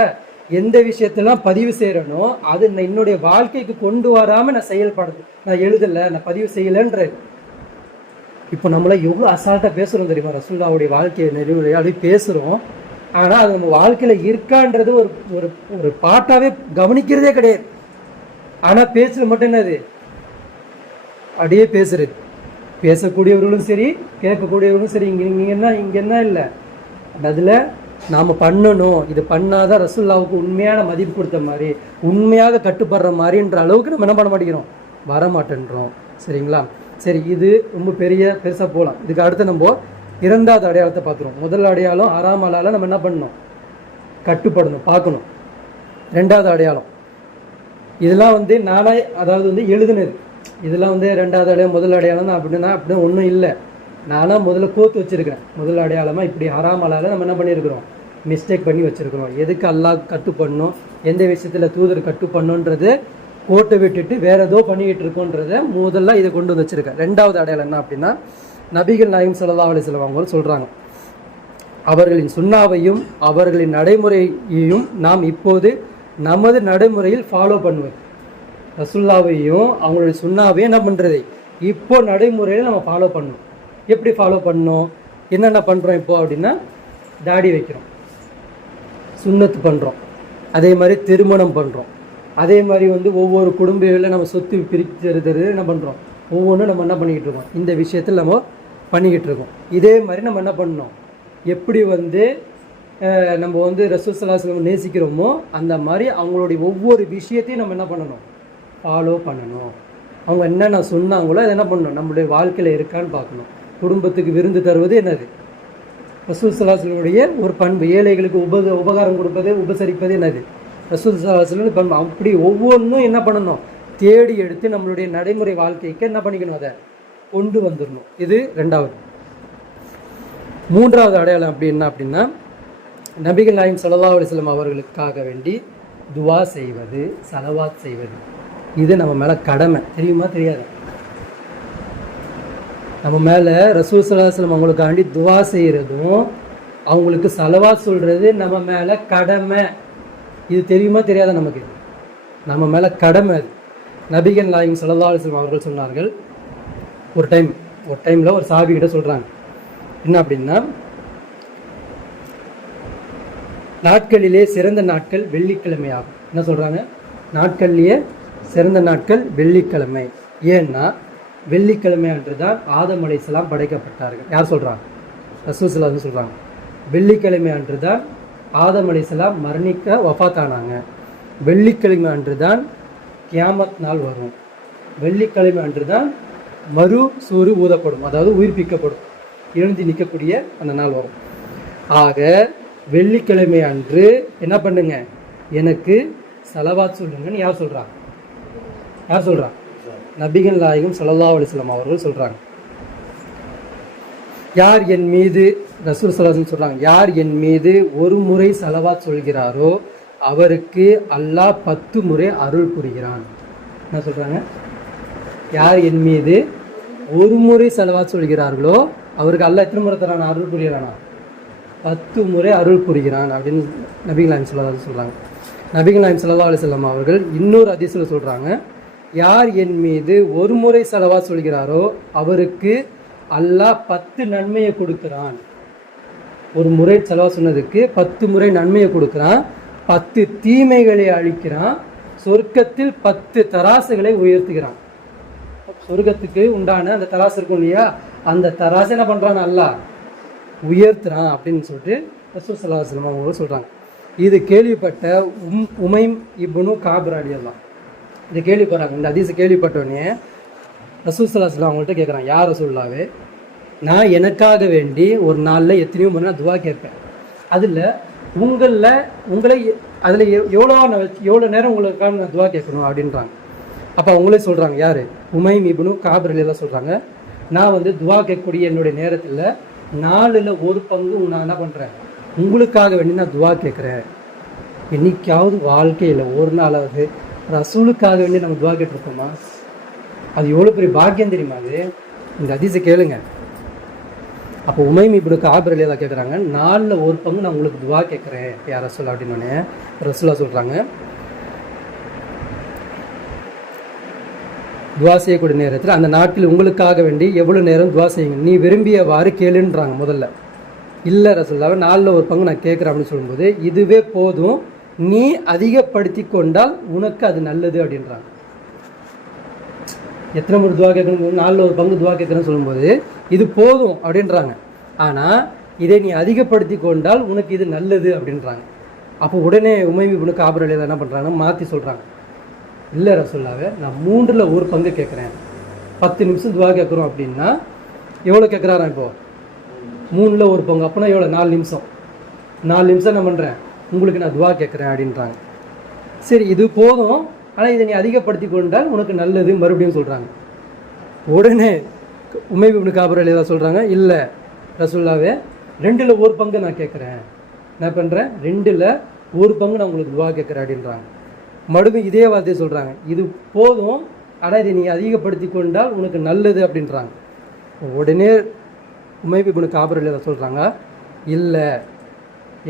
எந்த விஷயத்தெல்லாம் பதிவு செய்கிறேனோ அது என்னுடைய வாழ்க்கைக்கு கொண்டு வராமல் நான் எழுதலை, நான் பதிவு செய்யலைன்றது. இப்போ நம்மள எவ்வளோ அசால்ட்டாக பேசுகிறோம் தெரியுமா? ரசூலுல்லாஹ்வுடைய வாழ்க்கையை நெறிமுறை அப்படி பேசுகிறோம். ஆனால் அது நம்ம வாழ்க்கையில் இருக்கான்றது ஒரு பாட்டாகவே கவனிக்கிறதே கிடையாது. ஆனால் பேசுறது மட்டும் என்னது, அப்படியே பேசுறது. பேசக்கூடியவர்களும் சரி, கேட்கக்கூடியவர்களும் சரி, இங்கே என்ன இல்லை, அதில் நாம் பண்ணணும், இது பண்ணாதான் ரசூலுல்லாஹ்வுக்கு உண்மையான மதிப்பு கொடுத்த மாதிரி, உண்மையாக கட்டுப்படுற மாதிரின்ற அளவுக்கு நம்ம என்ன பண்ண மாட்டேங்கிறோம், வரமாட்டேன்றோம். சரிங்களா? சரி, இது ரொம்ப பெருசாக போகலாம். இதுக்கு அடுத்து நம்ம இரண்டாவது அடையாளத்தை பார்க்குறோம். முதல் அடையாளம் ஆறாம் ஆளால் நம்ம என்ன பண்ணணும், கட்டுப்படணும், பார்க்கணும். ரெண்டாவது அடையாளம் இதெல்லாம் வந்து நானே, அதாவது வந்து எழுதுனது, இதெல்லாம் வந்து ரெண்டாவது அடையாளம் முதல் அடையாளம் தான் அப்படின்னு ஒன்றும் இல்லை. நானாக முதல்ல கோத்து வச்சுருக்கிறேன். முதல் அடையாளமாக இப்படி ஆறாம் ஆளால் நம்ம என்ன பண்ணியிருக்கிறோம், மிஸ்டேக் பண்ணி வச்சுருக்கிறோம். எதுக்கு அல்லாஹ் கட்டுப்படணும், எந்த விஷயத்தில் தூதர் கட்டுப்படணுன்றது கோட்டை விட்டுட்டு வேறு ஏதோ பண்ணிக்கிட்டு இருக்கோன்றதை முதல்ல இதை கொண்டு வந்து வச்சுருக்கேன். ரெண்டாவது அடையாளம் என்ன அப்படின்னா, நபிகள் நாயகம் ஸல்லல்லாஹு அலைஹி வஸல்லம் அவங்க சொல்கிறாங்க, அவர்களின் சுன்னாவையும் அவர்களின் நடைமுறையையும் நாம் இப்போது நமது நடைமுறையில் ஃபாலோ பண்ணுவது. ரசூலுல்லாஹ்வையும் அவங்களுடைய சுன்னாவையும் என்ன பண்ணுறது, இப்போ நடைமுறையில் நம்ம ஃபாலோ பண்ணணும். எப்படி ஃபாலோ பண்ணணும், என்னென்ன பண்ணுறோம் இப்போ அப்படின்னா, தாடி வைக்கிறோம், சுன்னத்து பண்ணுறோம், அதே மாதிரி திருமணம் பண்ணுறோம், அதே மாதிரி வந்து ஒவ்வொரு குடும்பங்களில் நம்ம சொத்து பிரிக்கிறது என்ன பண்ணுறோம், ஒவ்வொன்றும் நம்ம என்ன பண்ணிக்கிட்டு இருக்கோம், இந்த விஷயத்தில் நம்ம பண்ணிக்கிட்டு இருக்கோம். இதே மாதிரி நம்ம என்ன பண்ணணும், எப்படி வந்து நம்ம வந்து ரசூல் ஸல்லல்லாஹு அலைஹி வஸல்லம் நேசிக்கிறோமோ அந்த மாதிரி அவங்களுடைய ஒவ்வொரு விஷயத்தையும் நம்ம என்ன பண்ணணும், ஃபாலோ பண்ணணும். அவங்க என்னென்ன சொன்னாங்களோ அதை என்ன பண்ணணும், நம்மளுடைய வாழ்க்கையில் இருக்கான்னு பார்க்கணும். குடும்பத்துக்கு விருந்து தருவது என்னது, ரசூல் ஸல்லல்லாஹு அலைஹி வஸல்லம் ஒரு பண்பு. ஏழைகளுக்கு உபகாரம் கொடுப்பது, உபசரிப்பது என்னது, ரசூல் ஸல்லல்லாஹு அலைஹி வஸல்லம் பண்பு. அப்படி ஒவ்வொன்றும் என்ன பண்ணணும், தேடி எடுத்து நம்மளுடைய நடைமுறை வாழ்க்கைக்கு என்ன பண்ணிக்கணும், அதை கொண்டு வந்துடணும். இது ரெண்டாவது. மூன்றாவது அடையாளம் அப்படி என்ன அப்படின்னா, நபிகள் நாயகம் ஸல்லல்லாஹு அலைஹி வஸல்லம் அவர்களுக்காக வேண்டி துவா செய்வது, ஸலவாத் செய்வது. இது நம்ம மேலே கடமை. தெரியுமா தெரியாது? நம்ம மேலே ரசூல் ஸல்லல்லாஹு அலைஹி வஸல்லம் அவங்களுக்காண்டி துவா செய்கிறதும் அவங்களுக்கு ஸலவாத் சொல்கிறது நம்ம மேலே கடமை. இது தெரியுமா தெரியாத? நமக்கு நம்ம மேலே கடமை. அது நபிகள் நாயகம் ஸல்லல்லாஹு அலைஹி வஸல்லம் அவர்கள் சொன்னார்கள், ஒரு டைமில் ஒரு சஹாபி கிட்ட சொல்கிறாங்க, என்ன அப்படின்னா, நாட்களிலே சிறந்த நாட்கள் வெள்ளிக்கிழமை ஆகும். என்ன சொல்கிறாங்க, நாட்கள்லேயே சிறந்த நாட்கள் வெள்ளிக்கிழமை. ஏன்னா வெள்ளிக்கிழமை அன்று தான் ஆதம் அலைஹிஸ்ஸலாம் படைக்கப்பட்டார்கள். யார் சொல்கிறாங்க? ரசூல் ஸல்லல்லாஹு அலைஹி வஸல்லம் சொல்கிறாங்க. வெள்ளிக்கிழமை அன்று தான் ஆதம் அலைஹிஸ்ஸலாம் மரணிக்க வஃபாத்தானாங்க. வெள்ளிக்கிழமை அன்று தான் கியாமத் நாள் வரும். வெள்ளிக்கிழமை அன்று தான் மறு சூறு ஊதப்படும், அதாவது உயிர்ப்பிக்கப்படும், எழுந்து நிற்கக்கூடிய அந்த நாள் வரும். ஆக வெள்ளிக்கிழமை அன்று என்ன பண்ணுங்க, எனக்கு ஸலவாத் சொல்லுங்கன்னு யார் சொல்றா? யார் சொல்றா? நபிகள் நாயகம் ஸல்லல்லாஹு அலைஹி வஸல்லம் அவர்கள் சொல்றாங்க. யார் என் மீது ரசூல் ஸல்லல்லாஹு சொல்றாங்க, யார் என் மீது ஒரு முறை ஸலவாத் சொல்கிறாரோ அவருக்கு அல்லாஹ் 10 முறை அருள் புரிகிறான். என்ன சொல்றாங்க? யார் என் மீது ஒரு முறை ஸலவாத் சொல்கிறார்களோ அவருக்கு அல்லாஹ் எத்தனை முறை தரான்? அருள் புரிகிறானா? 10 முறை அருள் புரிகிறான் அப்படின்னு நபிகள் நாயகம் ஸல்லல்லாஹு அலைஹி சொல்றாங்க. நபிகள் நாயகம் ஸல்லல்லாஹு அலைஹி வஸல்லம் அவர்கள் இன்னொரு ஹதீஸ்ல சொல்றாங்க, யார் என் மீது ஒரு முறை ஸலவாத் சொல்கிறாரோ அவருக்கு அல்லாஹ் 10 நன்மையை கொடுக்கிறான். ஒரு முறை ஸலவாத் சொன்னதுக்கு 10 முறை நன்மையை கொடுக்கிறான், 10 தீமைகளை அழிக்கிறான், சொர்க்கத்தில் 10 தராசுகளை உயர்த்துகிறான். சொர்க்கத்துக்கு உண்டான அந்த தராசு இருக்கும் இல்லையா, அந்த தராசு என்ன பண்றான்? அல்லாஹ் உயர்த்துறான் அப்படின்னு சொல்லிட்டு ரசூல் ஸல்லல்லாஹு அலைஹி வஸல்லம் அவங்க சொல்றாங்க. இது கேள்விப்பட்ட உமைம் இப்னு காப் ரலியல்லாஹு இதை கேள்விப்படுறாங்க. இந்த ஹதீஸ் கேள்விப்பட்டோடனே ரசூல் ஸல்லல்லாஹு அலைஹி வஸல்லம் அவங்கள்ட்ட கேட்குறான், யார் ரசூலுல்லாஹ்வே, நான் எனக்காக வேண்டி ஒரு நாளில் எத்தனையோ முறை நான் துவா கேட்பேன், அதில் உங்களை அதில் எவ்வளோ நேரம் உங்களுக்காக நான் துவா கேட்கணும் அப்படின்றாங்க. அப்போ அவங்களே சொல்கிறாங்க, யார்? உமைம் இப்னு காப் ரலியல்லாஹு சொல்கிறாங்க, நான் வந்து துவா கேட்கக்கூடிய என்னுடைய நேரத்தில் 4ல் 1 பங்கு நான் என்ன பண்ணுறேன், உங்களுக்காக வேண்டி நான் துவா கேட்குறேன். என்னைக்காவது வாழ்க்கையில் ஒரு நாளாவது ரசூலுக்காக வேண்டி நம்ம துவா கேட்டிருக்கோமா? அது எவ்வளோ பெரிய பாக்கியம் தெரியுமா? அது இந்த ஹதீஸை கேளுங்க. அப்போ உமைம் இப்னு காப் ரலியல்லாஹு கேட்குறாங்க, 4ல் 1 பங்கு நான் உங்களுக்கு துவா கேட்குறேன் யார் ரசூல் அப்படின்னோடனே ரசூலா சொல்கிறாங்க, துவா செய்யக்கூடிய நேரத்தில் அந்த நாட்டில் உங்களுக்காக வேண்டி எவ்வளோ நேரம் துவா செய்யுங்க, நீ விரும்பியவாறு கேளுன்றாங்க. முதல்ல இல்லை ரசூலுல்லாஹ் 4ல் 1 பங்கு நான் கேட்குறேன் அப்படின்னு சொல்லும்போது, இதுவே போதும், நீ அதிகப்படுத்தி கொண்டால் உனக்கு அது நல்லது அப்படின்றாங்க. எத்தனை முறை துவா கேட்கணும்? 4ல் 1 பங்கு துவா கேட்குறேன்னு சொல்லும்போது இது போதும் அப்படின்றாங்க. ஆனால் இதை நீ அதிகப்படுத்தி கொண்டால் உனக்கு இது நல்லது அப்படின்றாங்க. அப்போ உடனே உமைம் இப்னு காப் ரலியல்லாஹு என்ன பண்ணுறாங்கன்னா மாற்றி சொல்கிறாங்க, இல்லை ரசூலுல்லாஹ்வே, நான் 3ல் 1 பங்கு கேட்குறேன். 10 நிமிஷம் துவா கேட்குறோம் அப்படின்னா எவ்வளோ கேட்குறாரா? இப்போது 3ல் 1 பங்கு, அப்போனா எவ்வளோ? 4 நிமிஷம். 4 நிமிஷம் என்ன பண்ணுறேன், உங்களுக்கு நான் துவா கேட்குறேன் அப்படின்றாங்க. சரி, இது போதும், ஆனால் இதை நீ அதிகப்படுத்தி கொண்டால் உனக்கு நல்லது மறுபடியும் சொல்கிறாங்க. உடனே உமைம் இப்னு காப் ரலியல்லாஹு சொல்கிறாங்க, இல்லை ரசூலுல்லாஹ்வே, 2ல் 1 பங்கு நான் கேட்குறேன். என்ன பண்ணுறேன்? 2ல் 1 பங்கு நான் உங்களுக்கு துவா கேட்குறேன் அப்படின்றாங்க. மறுபடியும் இதே வார்த்தையை சொல்கிறாங்க, இது போதும், ஆனால் இதை நீ அதிகப்படுத்தி கொண்டால் உனக்கு நல்லது அப்படின்றாங்க. உடனே உமைம் இப்னு காப் ரலியல்லாஹு சொல்கிறாங்க, இல்லை,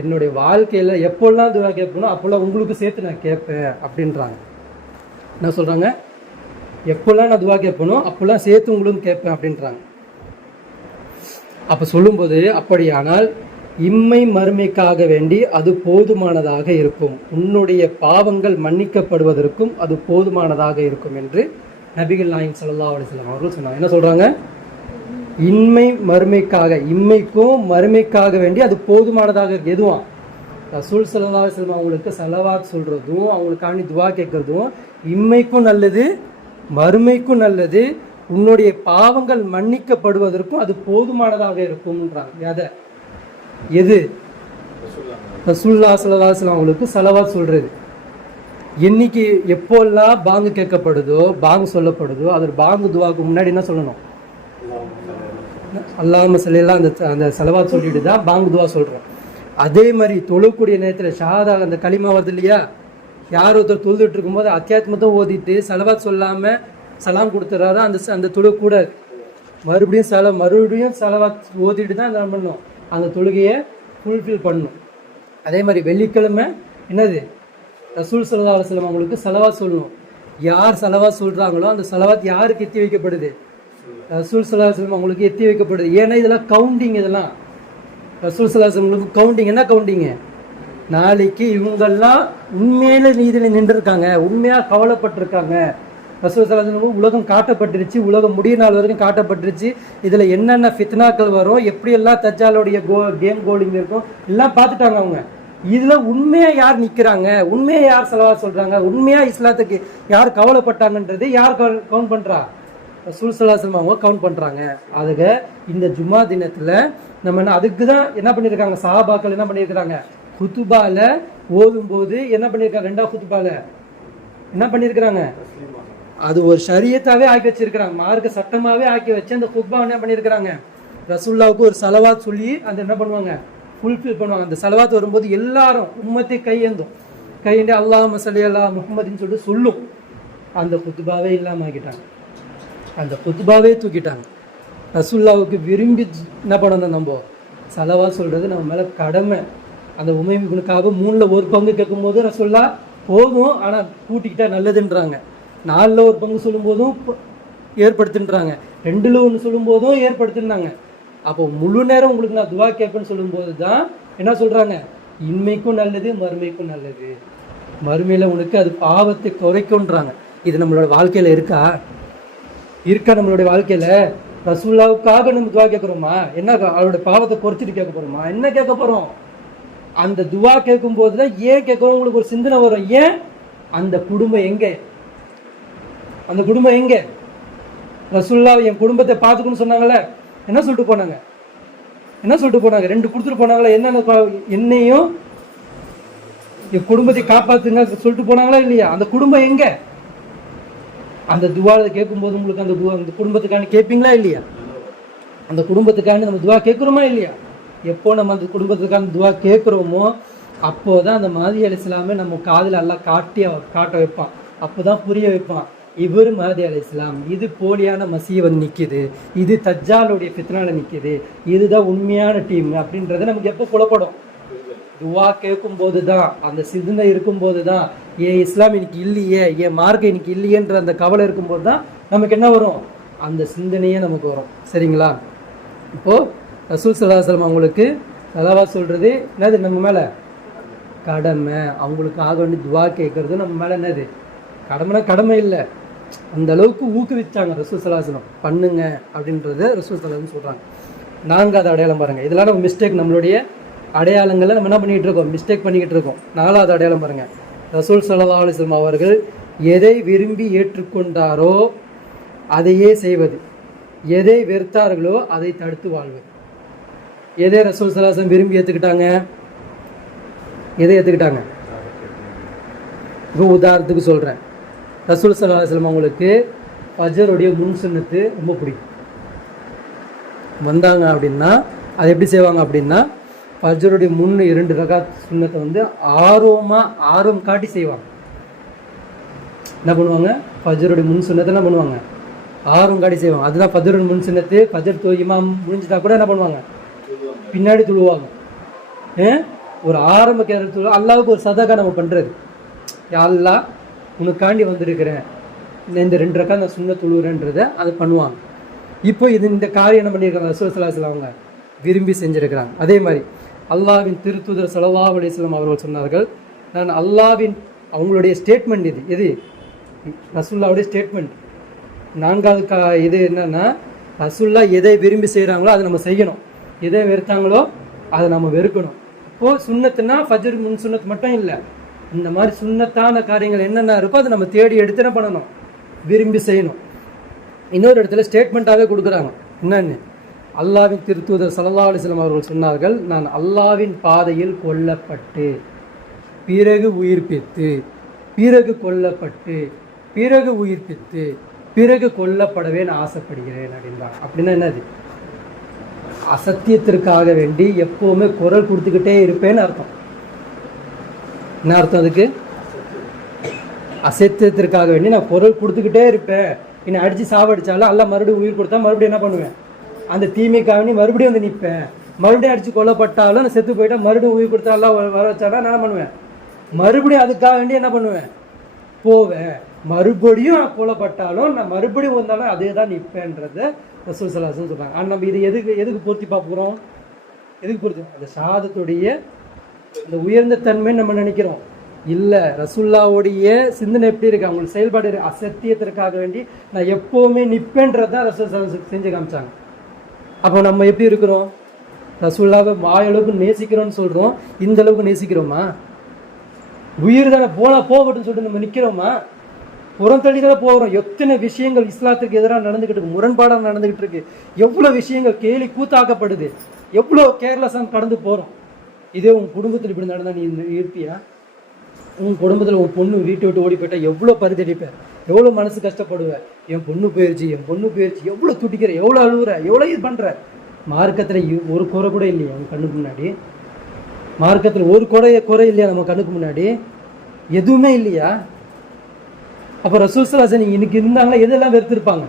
என்னுடைய வாழ்க்கையில் எப்போல்லாம் துவா கேட்பணும் அப்போல்லாம் உங்களுக்கு சேர்த்து நான் கேட்பேன் அப்படின்றாங்க. என்ன சொல்கிறாங்க? எப்போல்லாம் நான் துவா கேட்பணும் அப்போல்லாம் சேர்த்து உங்களுக்கு கேட்பேன் அப்படின்றாங்க. அப்போ சொல்லும்போது, அப்படியானால் இம்மை மறுமைக்காக வேண்டி அது போதுமானதாக இருக்கும், உன்னுடைய பாவங்கள் மன்னிக்கப்படுவதற்கும் அது போதுமானதாக இருக்கும் என்று நபிகள் நாயகம் ஸல்லல்லாஹு அலைஹி வஸல்லம் அவர்கள் சொன்னாங்க. என்ன சொல்கிறாங்க? இன்மை மறுமைக்காக, இம்மைக்கும் மறுமைக்காக வேண்டி அது போதுமானதாக இருக்கு. எதுவும் ரசூல் ஸல்லல்லாஹு அலைஹி வஸல்லம் அவங்களுக்கு ஸலவாத் சொல்கிறதும் அவங்களுக்காண்டி துவா கேட்குறதும் இம்மைக்கும் நல்லது மறுமைக்கும் நல்லது, உன்னுடைய பாவங்கள் மன்னிக்கப்படுவதற்கும் அது போதுமானதாக இருக்கும்ன்றாங்க. எது? ரசூலுல்லாஹி ஸல்லல்லாஹு அலைஹி வஸல்லம் அவங்களுக்கு ஸலவாத் சொல்கிறது. என்னைக்கு எப்போல்லாம் பாங்கு கேட்கப்படுதோ, பாங்கு சொல்லப்படுதோ, அது பாங்கு துவாக்கு முன்னாடி என்ன சொல்லணும்? அல்லாஹும்ம ஸல்லி அந்த ஸலவாத் சொல்லிட்டு தான் பாங்கு துவா சொல்கிறோம். அதே மாதிரி தொழக்கூடிய நேரத்தில் ஷஹாதா அந்த களிமா வருது இல்லையா, யார் ஒருத்தர் தொழுதுட்டு இருக்கும்போது அத்தியாத்மத்தை ஓதிட்டு ஸலவாத் சொல்லாமல் சலாம் கொடுத்துறாரு, அந்த தொழுகக்கூடாது. மறுபடியும் ஸலவாத் ஓதிட்டு தான் என்ன பண்ணணும், அந்த தொழுகையை ஃபுல்ஃபில் பண்ணணும். அதே மாதிரி வெள்ளிக்கிழமை என்னது, ரசூல் ஸல்லல்லாஹு அலைஹி வஸல்லம் அவங்களுக்கு ஸலவாத் சொல்லணும். யார் ஸலவாத் சொல்கிறாங்களோ அந்த ஸலவாத் யாருக்கு எத்தி வைக்கப்படுது? ரசூல் ஸல்லல்லாஹு அலைஹி வஸல்லம் அவங்களுக்கு எத்தி வைக்கப்படுது. ஏன்னா இதெல்லாம் கவுண்டிங். இதெல்லாம் ரசூல் ஸல்லல்லாஹு அலைஹி வஸல்லம் கவுண்டிங். என்ன கவுண்டிங்கு? நாளைக்கு இவங்கெல்லாம் உண்மையில நீதியில் நின்றுருக்காங்க, உண்மையாக கவலைப்பட்டிருக்காங்க. ரசூல் ஸல்லல்லாஹு அலைஹி வஸல்லம் உலகம் காட்டப்பட்டுருச்சு, உலகம் முடிய நாள் வரைக்கும் காட்டப்பட்டுருச்சு. இதில் என்னென்ன ஃபித்னாக்கள் வரும், எப்படியெல்லாம் தஜ்ஜாலுடைய கேம் கோலிங் இருக்கும் எல்லாம் பார்த்துட்டாங்க அவங்க. இதில் உண்மையாக யார் நிற்கிறாங்க, உண்மையாக யார் ஸலவாத் சொல்கிறாங்க, உண்மையாக இஸ்லாத்துக்கு யார் கவலைப்பட்டாங்கன்றது யார் கவுண்ட் பண்ணுறா? ரசூல் ஸல்லல்லாஹு அலைஹி வஸல்லம் அவங்க கவுண்ட் பண்ணுறாங்க. அதுக்கு இந்த ஜும்மா தினத்தில் நம்ம அதுக்கு தான் என்ன பண்ணியிருக்காங்க, சஹாபாக்கள் என்ன பண்ணியிருக்கிறாங்க, குத்துபால ஓதும்போது என்ன பண்ணியிருக்காங்க, 2வது குத்பால என்ன பண்ணியிருக்கிறாங்க, அது ஒரு ஷரியத்தாவே ஆக்கி வச்சிருக்கிறாங்க, மார்க்க சட்டமாவே ஆக்கி வச்சு அந்த குத்பா என்ன பண்ணியிருக்கிறாங்க, ரசூலுல்லாவுக்கு ஒரு சலவாத் சொல்லி அந்த என்ன பண்ணுவாங்க, ஃபுல்ஃபில் பண்ணுவாங்க. அந்த சலவாத் வரும்போது எல்லாரும் உம்மத்தை கையேந்து அல்லாஹும்ம ஸல்லி அலா முஹம்மதின்னு சொல்லிட்டு சொல்லும். அந்த குத்பாவே இல்லாமல் ஆக்கிட்டாங்க, அந்த குத்பாவே தூக்கிட்டாங்க. ரசூலுல்லாவுக்கு விரும்பி என்ன பண்ணணும், நம்ம சலவா சொல்றது நம்ம மேல கடமை. அந்த உமைமுனுக்காக 3ல் 1 பங்கு கேட்கும்போது ரசூலுல்லா போதும் ஆனால் கூட்டிக்கிட்டா நல்லதுன்றாங்க. 4ல் 1 பங்கு சொல்லும் போதும் ஏற்படுத்துன்றாங்க, 2ல் 1 சொல்லும் போதும் ஏற்படுத்துனாங்க. அப்போ முழு நேரம் உங்களுக்கு நான் துவா கேட்பேன்னு சொல்லும்போது தான் என்ன சொல்றாங்க, இன்மைக்கும் நல்லது மறுமைக்கும் நல்லது, மறுமையில உனக்கு அது பாவத்தை குறைக்கும்ன்றாங்க. இது நம்மளோட வாழ்க்கையில இருக்கா? நம்மளுடைய வாழ்க்கையில ரசூலுல்லாவுக்காக நம்ம துவா கேட்குறோமா? என்ன அவரோட பாவத்தை குறைச்சிட்டு கேட்க போறோமா? என்ன கேட்க போறோம்? அந்த துவா கேட்கும் போதுதான் ஏன் கேட்கிறோம் உங்களுக்கு ஒரு சிந்தனை வரும். ஏன் அந்த குடும்பம் எங்க, அந்த குடும்பம் எங்க? ரசூலுல்லாஹ் என் குடும்பத்தை பார்த்துக்கணும்னு சொன்னாங்கல்ல, என்ன சொல்லிட்டு போனாங்க, 2 கொடுத்துட்டு போனாங்களா, என்னையும் என் குடும்பத்தை காப்பாத்துங்க சொல்லிட்டு போனாங்களா இல்லையா? அந்த குடும்பம் எங்க? அந்த துவாவை கேட்கும் போது உங்களுக்கு அந்த குடும்பத்துக்காண்டி கேட்பீங்களா இல்லையா? அந்த குடும்பத்துக்காண்டி நம்ம துவா கேட்குறோமா இல்லையா? எப்போ நம்ம அந்த குடும்பத்துக்கான துவா கேட்குறோமோ அப்போதான் அந்த மஹ்தி அலைஹிஸ்ஸலாமை நம்ம காதில் எல்லாம் காட்ட வைப்பான். அப்போதான் புரிய வைப்பான், இவர் மஹ்தி அலைஹிஸ்ஸலாம், இது போலியான மசீஹ் வந்து நிற்கிது, இது தஜ்ஜாலுடைய ஃபித்னால நிற்கிது, இதுதான் உண்மையான டீம் அப்படின்றத நமக்கு எப்போ புலப்படும்? துவா கேட்கும் போது தான், அந்த சிந்தனை இருக்கும்போது தான், ஏன் இஸ்லாம் இன்னைக்கு இல்லையே, ஏன் மார்க்கம் இன்னைக்கு இல்லையேன்ற அந்த கவலை இருக்கும்போது தான் நமக்கு என்ன வரும், அந்த சிந்தனையே நமக்கு வரும். சரிங்களா? இப்போது ரசூல் ஸல்லல்லாஹு அலைஹி வஸல்லம் அவங்களுக்கு ஸலவாத் சொல்கிறது என்னது, நம்ம மேலே கடமை. அவங்களுக்கு ஆக வேண்டி துவா கேட்கறது நம்ம மேலே என்னது கடமைனா கடமை இல்லை, அந்த அளவுக்கு ஊக்குவிச்சாங்க ரசூல் ஸல்லல்லாஹு அலைஹி வஸல்லம், பண்ணுங்க அப்படின்றத ரசூல் ஸல்லல்லாஹு அலைஹி வஸல்லம் சொல்கிறாங்க. 4வது அடையாளம் பாருங்கள், இதெல்லாம் நம்ம மிஸ்டேக், நம்மளுடைய அடையாளங்களை நம்ம என்ன பண்ணிகிட்டு இருக்கோம், மிஸ்டேக் பண்ணிக்கிட்டு இருக்கோம். 4வது அடையாளம் பாருங்கள், ரசூல் ஸல்லல்லாஹு அலைஹி வஸல்லம் அவர்கள் எதை விரும்பி ஏற்றுக்கொண்டாரோ அதையே செய்வது, எதை வெறுத்தார்களோ அதை தடுத்து வாழ்வது. எதை ரசூல் ஸல்லல்லாஹு அலைஹி வஸல்லம் விரும்பி ஏற்றுக்கிட்டாங்க, எதை ஏற்றுக்கிட்டாங்க? இப்போ உதாரணத்துக்கு சொல்கிறேன், ரசூல் ஸல்லல்லாஹு அலைஹி வஸல்லம் அவங்களுக்கு ஃபஜ்ருடைய முன் சுன்னத்து ரொம்ப பிடிக்கும். வந்தாங்க அப்படின்னா அதை எப்படி செய்வாங்க அப்படின்னா, ஃபஜ்ருடைய முன் 2 ரகாத் சுன்னத்தை வந்து ஆர்வம் காட்டி செய்வாங்க. என்ன பண்ணுவாங்க, ஃபஜ்ருடைய முன் சுன்னத்தை என்ன பண்ணுவாங்க, ஆர்வம் காட்டி செய்வாங்க. அதுதான் ஃபஜ்ருடைய முன் சுன்னத்து. ஃபஜ்ர் இமாம் முடிஞ்சிட்டா கூட என்ன பண்ணுவாங்க, பின்னாடி துழுவாங்க. ஒரு ஆரம்ப கேரள அல்லாவுக்கு ஒரு சதகா நம்ம பண்ணுறது, அல்லாஹ் உனக்காண்டி வந்திருக்கிறேன், இந்த 2 ரகாத் நான் சுன்னத் தொழுகிறேன்றதை அதை பண்ணுவாங்க. இப்போ இந்த காரியம் என்ன பண்ணியிருக்காங்க, ரசூல் ஸல்லல்லாஹு அலைஹி வஸல்லம் அவங்க விரும்பி செஞ்சுருக்கிறாங்க. அதே மாதிரி அல்லாஹ்வின் திருத்தூதர் ஸல்லல்லாஹு அலைஹி வஸல்லம் அவர்கள் சொன்னார்கள், நான் அல்லாஹ்வின், அவங்களுடைய ஸ்டேட்மெண்ட் எது ரசூலுல்லாஹ்வுடைய ஸ்டேட்மெண்ட். 4வது இது என்னன்னா, ரசூலுல்லாஹ் எதை விரும்பி செய்கிறாங்களோ அதை நம்ம செய்யணும், எதை வெறுத்தாங்களோ அதை நம்ம வெறுக்கணும். இப்போது சுன்னத்துனா ஃபஜ்ர் முன் சுன்னத் மட்டும் இல்லை, இந்த மாதிரி சுன்னத்தான காரியங்கள் என்னென்ன இருக்கோ அதை நம்ம தேடி எடுத்து என்ன பண்ணணும், விரும்பி செய்யணும். இன்னொரு இடத்துல ஸ்டேட்மெண்ட்டாகவே கொடுக்குறாங்க, என்னன்னு, அல்லாஹ்வின் திருத்தூதர் ஸல்லல்லாஹு அலைஹி வஸல்லம் அவர்கள் சொன்னார்கள், நான் அல்லாஹ்வின் பாதையில் கொல்லப்பட்டு பிறகு உயிர்ப்பித்து பிறகு கொல்லப்பட்டு பிறகு உயிர்ப்பித்து பிறகு கொல்லப்படவே நான் ஆசைப்படுகிறேன் அப்படின்றாங்க. அப்படின்னா என்னது, அசத்தியத்திற்காக வேண்டி எப்போவுமே குரல் கொடுத்துக்கிட்டே இருப்பேன்னு அர்த்தம். என்ன அர்த்தம் அதுக்கு, அசத்தியத்திற்காக வேண்டி நான் குரல் கொடுத்துக்கிட்டே இருப்பேன், என்னை அடித்து சாவடிச்சாலும் அல்ல மறுபடியும் உயிர் கொடுத்தா மறுபடியும் என்ன பண்ணுவேன், அந்த தீமைக்காக வேண்டி மறுபடியும் வந்து நிற்பேன், மறுபடியும் அடித்து கொல்லப்பட்டாலும் நான் செத்து போயிட்டா மறுபடியும் உயிர் கொடுத்தா எல்லாம் வர வச்சாலும் நான் என்ன பண்ணுவேன், மறுபடியும் அதுக்காக வேண்டி என்ன பண்ணுவேன், போவேன், மறுபடியும் கொல்லப்பட்டாலும் நான் மறுபடியும் வந்தாலும் அதே தான் நிற்பேன்றத ரசூல் ஸல்லல்லாஹு அலைஹி வஸல்லம் சொல்கிறாங்க. ஆனால் நம்ம இது எதுக்கு பொருத்தி பார்க்குறோம், எதுக்கு பொருத்தி, அந்த ஷஹாதத்துடைய அந்த உயர்ந்த தன்மைன்னு நம்ம நினைக்கிறோம். இல்லை, ரசூலுல்லாஹ்வுடைய சிந்தனை எப்படி இருக்கு, அவங்களுக்கு செயல்பாடு அசத்தியத்திற்காக வேண்டி நான் எப்போவுமே நிற்பேன்றது தான் ரசூல் ஸல்லல்லாஹு அலைஹி வஸல்லம் செஞ்சு காமிச்சாங்க. அப்போ நம்ம எப்படி இருக்கிறோம், ரசூலுல்லாஹ்வை வாயளவுக்கு நேசிக்கிறோம்னு சொல்கிறோம், இந்த அளவுக்கு நேசிக்கிறோமா? உயிர் தானே போகட்டும்னு சொல்லிட்டு நம்ம நிற்கிறோமா? புறம் தள்ளி தானே போகிறோம். எத்தனை விஷயங்கள் இஸ்லாத்துக்கு எதிராக நடந்துக்கிட்டு இருக்கு, முரண்பாடாக நடந்துக்கிட்டு இருக்கு, எவ்வளோ விஷயங்கள் கேலி கூத்தாக்கப்படுது, எவ்வளோ கேர்லெஸ்ஸாக கடந்து போகிறோம். இதே உங்கள் குடும்பத்தில் இப்படி நடந்தால் நீ இருப்பியா? உன் குடும்பத்தில் உன் பொண்ணு வீட்டை விட்டு ஓடி போயிட்டா எவ்வளோ பரிதடிப்பேன், எவ்வளோ மனசு கஷ்டப்படுவேன். என் பொண்ணு போயிடுச்சு, எவ்வளோ துடிக்கிற, எவ்வளோ அழுகுற, எவ்வளோ இது பண்ணுற. மார்க்கத்தில் ஒரு குறை கூட இல்லையா உன் கண்ணுக்கு முன்னாடி? மார்க்கத்தில் ஒரு குறை இல்லையா நம்ம கண்ணுக்கு முன்னாடி? எதுவுமே இல்லையா? அப்போ ரசூல் ஸல்லல்லாஹு அலைஹி வஸல்லம் இன்னைக்கு இருந்தாங்களா எதெல்லாம் வெறுத்திருப்பாங்க?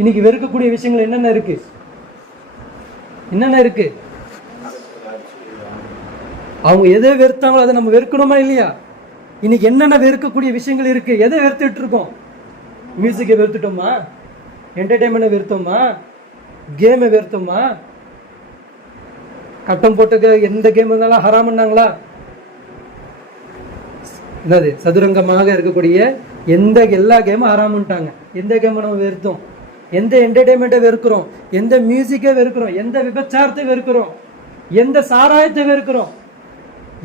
இன்னைக்கு வெறுக்கக்கூடிய விஷயங்கள் என்னென்ன இருக்கு? அவங்க எதை வெறுத்தாங்களோ அதை நம்ம வெறுக்கணுமா இல்லையா? இன்னைக்கு என்னென்ன வெறுக்கக்கூடிய விஷயங்கள் இருக்கு? எதை வெறுத்துட்டு இருக்கோம்? மியூசிக்கை வெறுத்துட்டோமா? என்டர்டைன்மெண்ட்டை வெறுத்தோமா? கேமை வெறுத்தோமா? கட்டம் போட்டு எந்த கேம் இருந்தாலும் ஹராமன்னாங்களா? என்னது சதுரங்கமாக இருக்கக்கூடிய எல்லா கேமும் ஹராமுன்ட்டாங்க. எந்த கேமை நம்ம வெறுத்தோம்? எந்த என்டர்டைன்மெண்ட்டை வெறுக்கிறோம்? எந்த மியூசிக்கை வெறுக்கிறோம்? எந்த விபச்சாரத்தை வெறுக்கிறோம்? எந்த சாராயத்தை வெறுக்கிறோம்?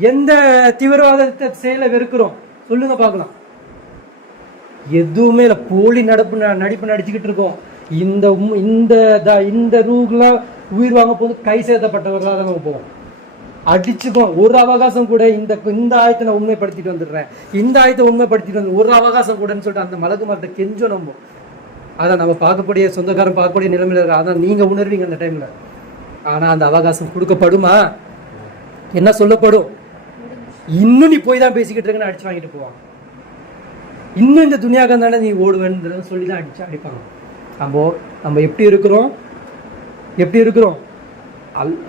எந்த தீவிரவாதத்தை செயலை வெறுக்கிறோம்? சொல்லுங்க பார்க்கலாம். எதுவுமே இல்லை. போலி நடிப்பு நடிச்சுக்கிட்டு இருக்கோம். இந்த ரூகெலாம் உயிர் வாங்க போது கை சேர்த்தப்பட்டவர்களாக தான் நம்ம போவோம். அடிச்சுக்கோம். ஒரு அவகாசம் கூட இந்த ஆயத்தை நான் உண்மைப்படுத்திட்டு வந்துடுறேன், இந்த ஆயத்தை உண்மைப்படுத்திட்டு வந்து ஒரு அவகாசம் கூடன்னு சொல்லிட்டு அந்த மலக்கு மரத்தை கெஞ்சோம் நம்ம. அதை நம்ம பார்க்கக்கூடிய சொந்தக்காரன் பார்க்கக்கூடிய நிலைமையில இருக்க. அதான் நீங்கள் உணர்வீங்க அந்த டைமில். ஆனால் அந்த அவகாசம் கொடுக்கப்படுமா? என்ன சொல்லப்படும்? இன்னும் நீ போய் தான் பேசிக்கிட்டு இருக்கன்னு அடிச்சு வாங்கிட்டு போவாங்க. இன்னும் இந்த துணியாக தானே நீ ஓடுவேன்னு சொல்லி தான் அடிப்பாங்க. நம்ம எப்படி இருக்கிறோம்?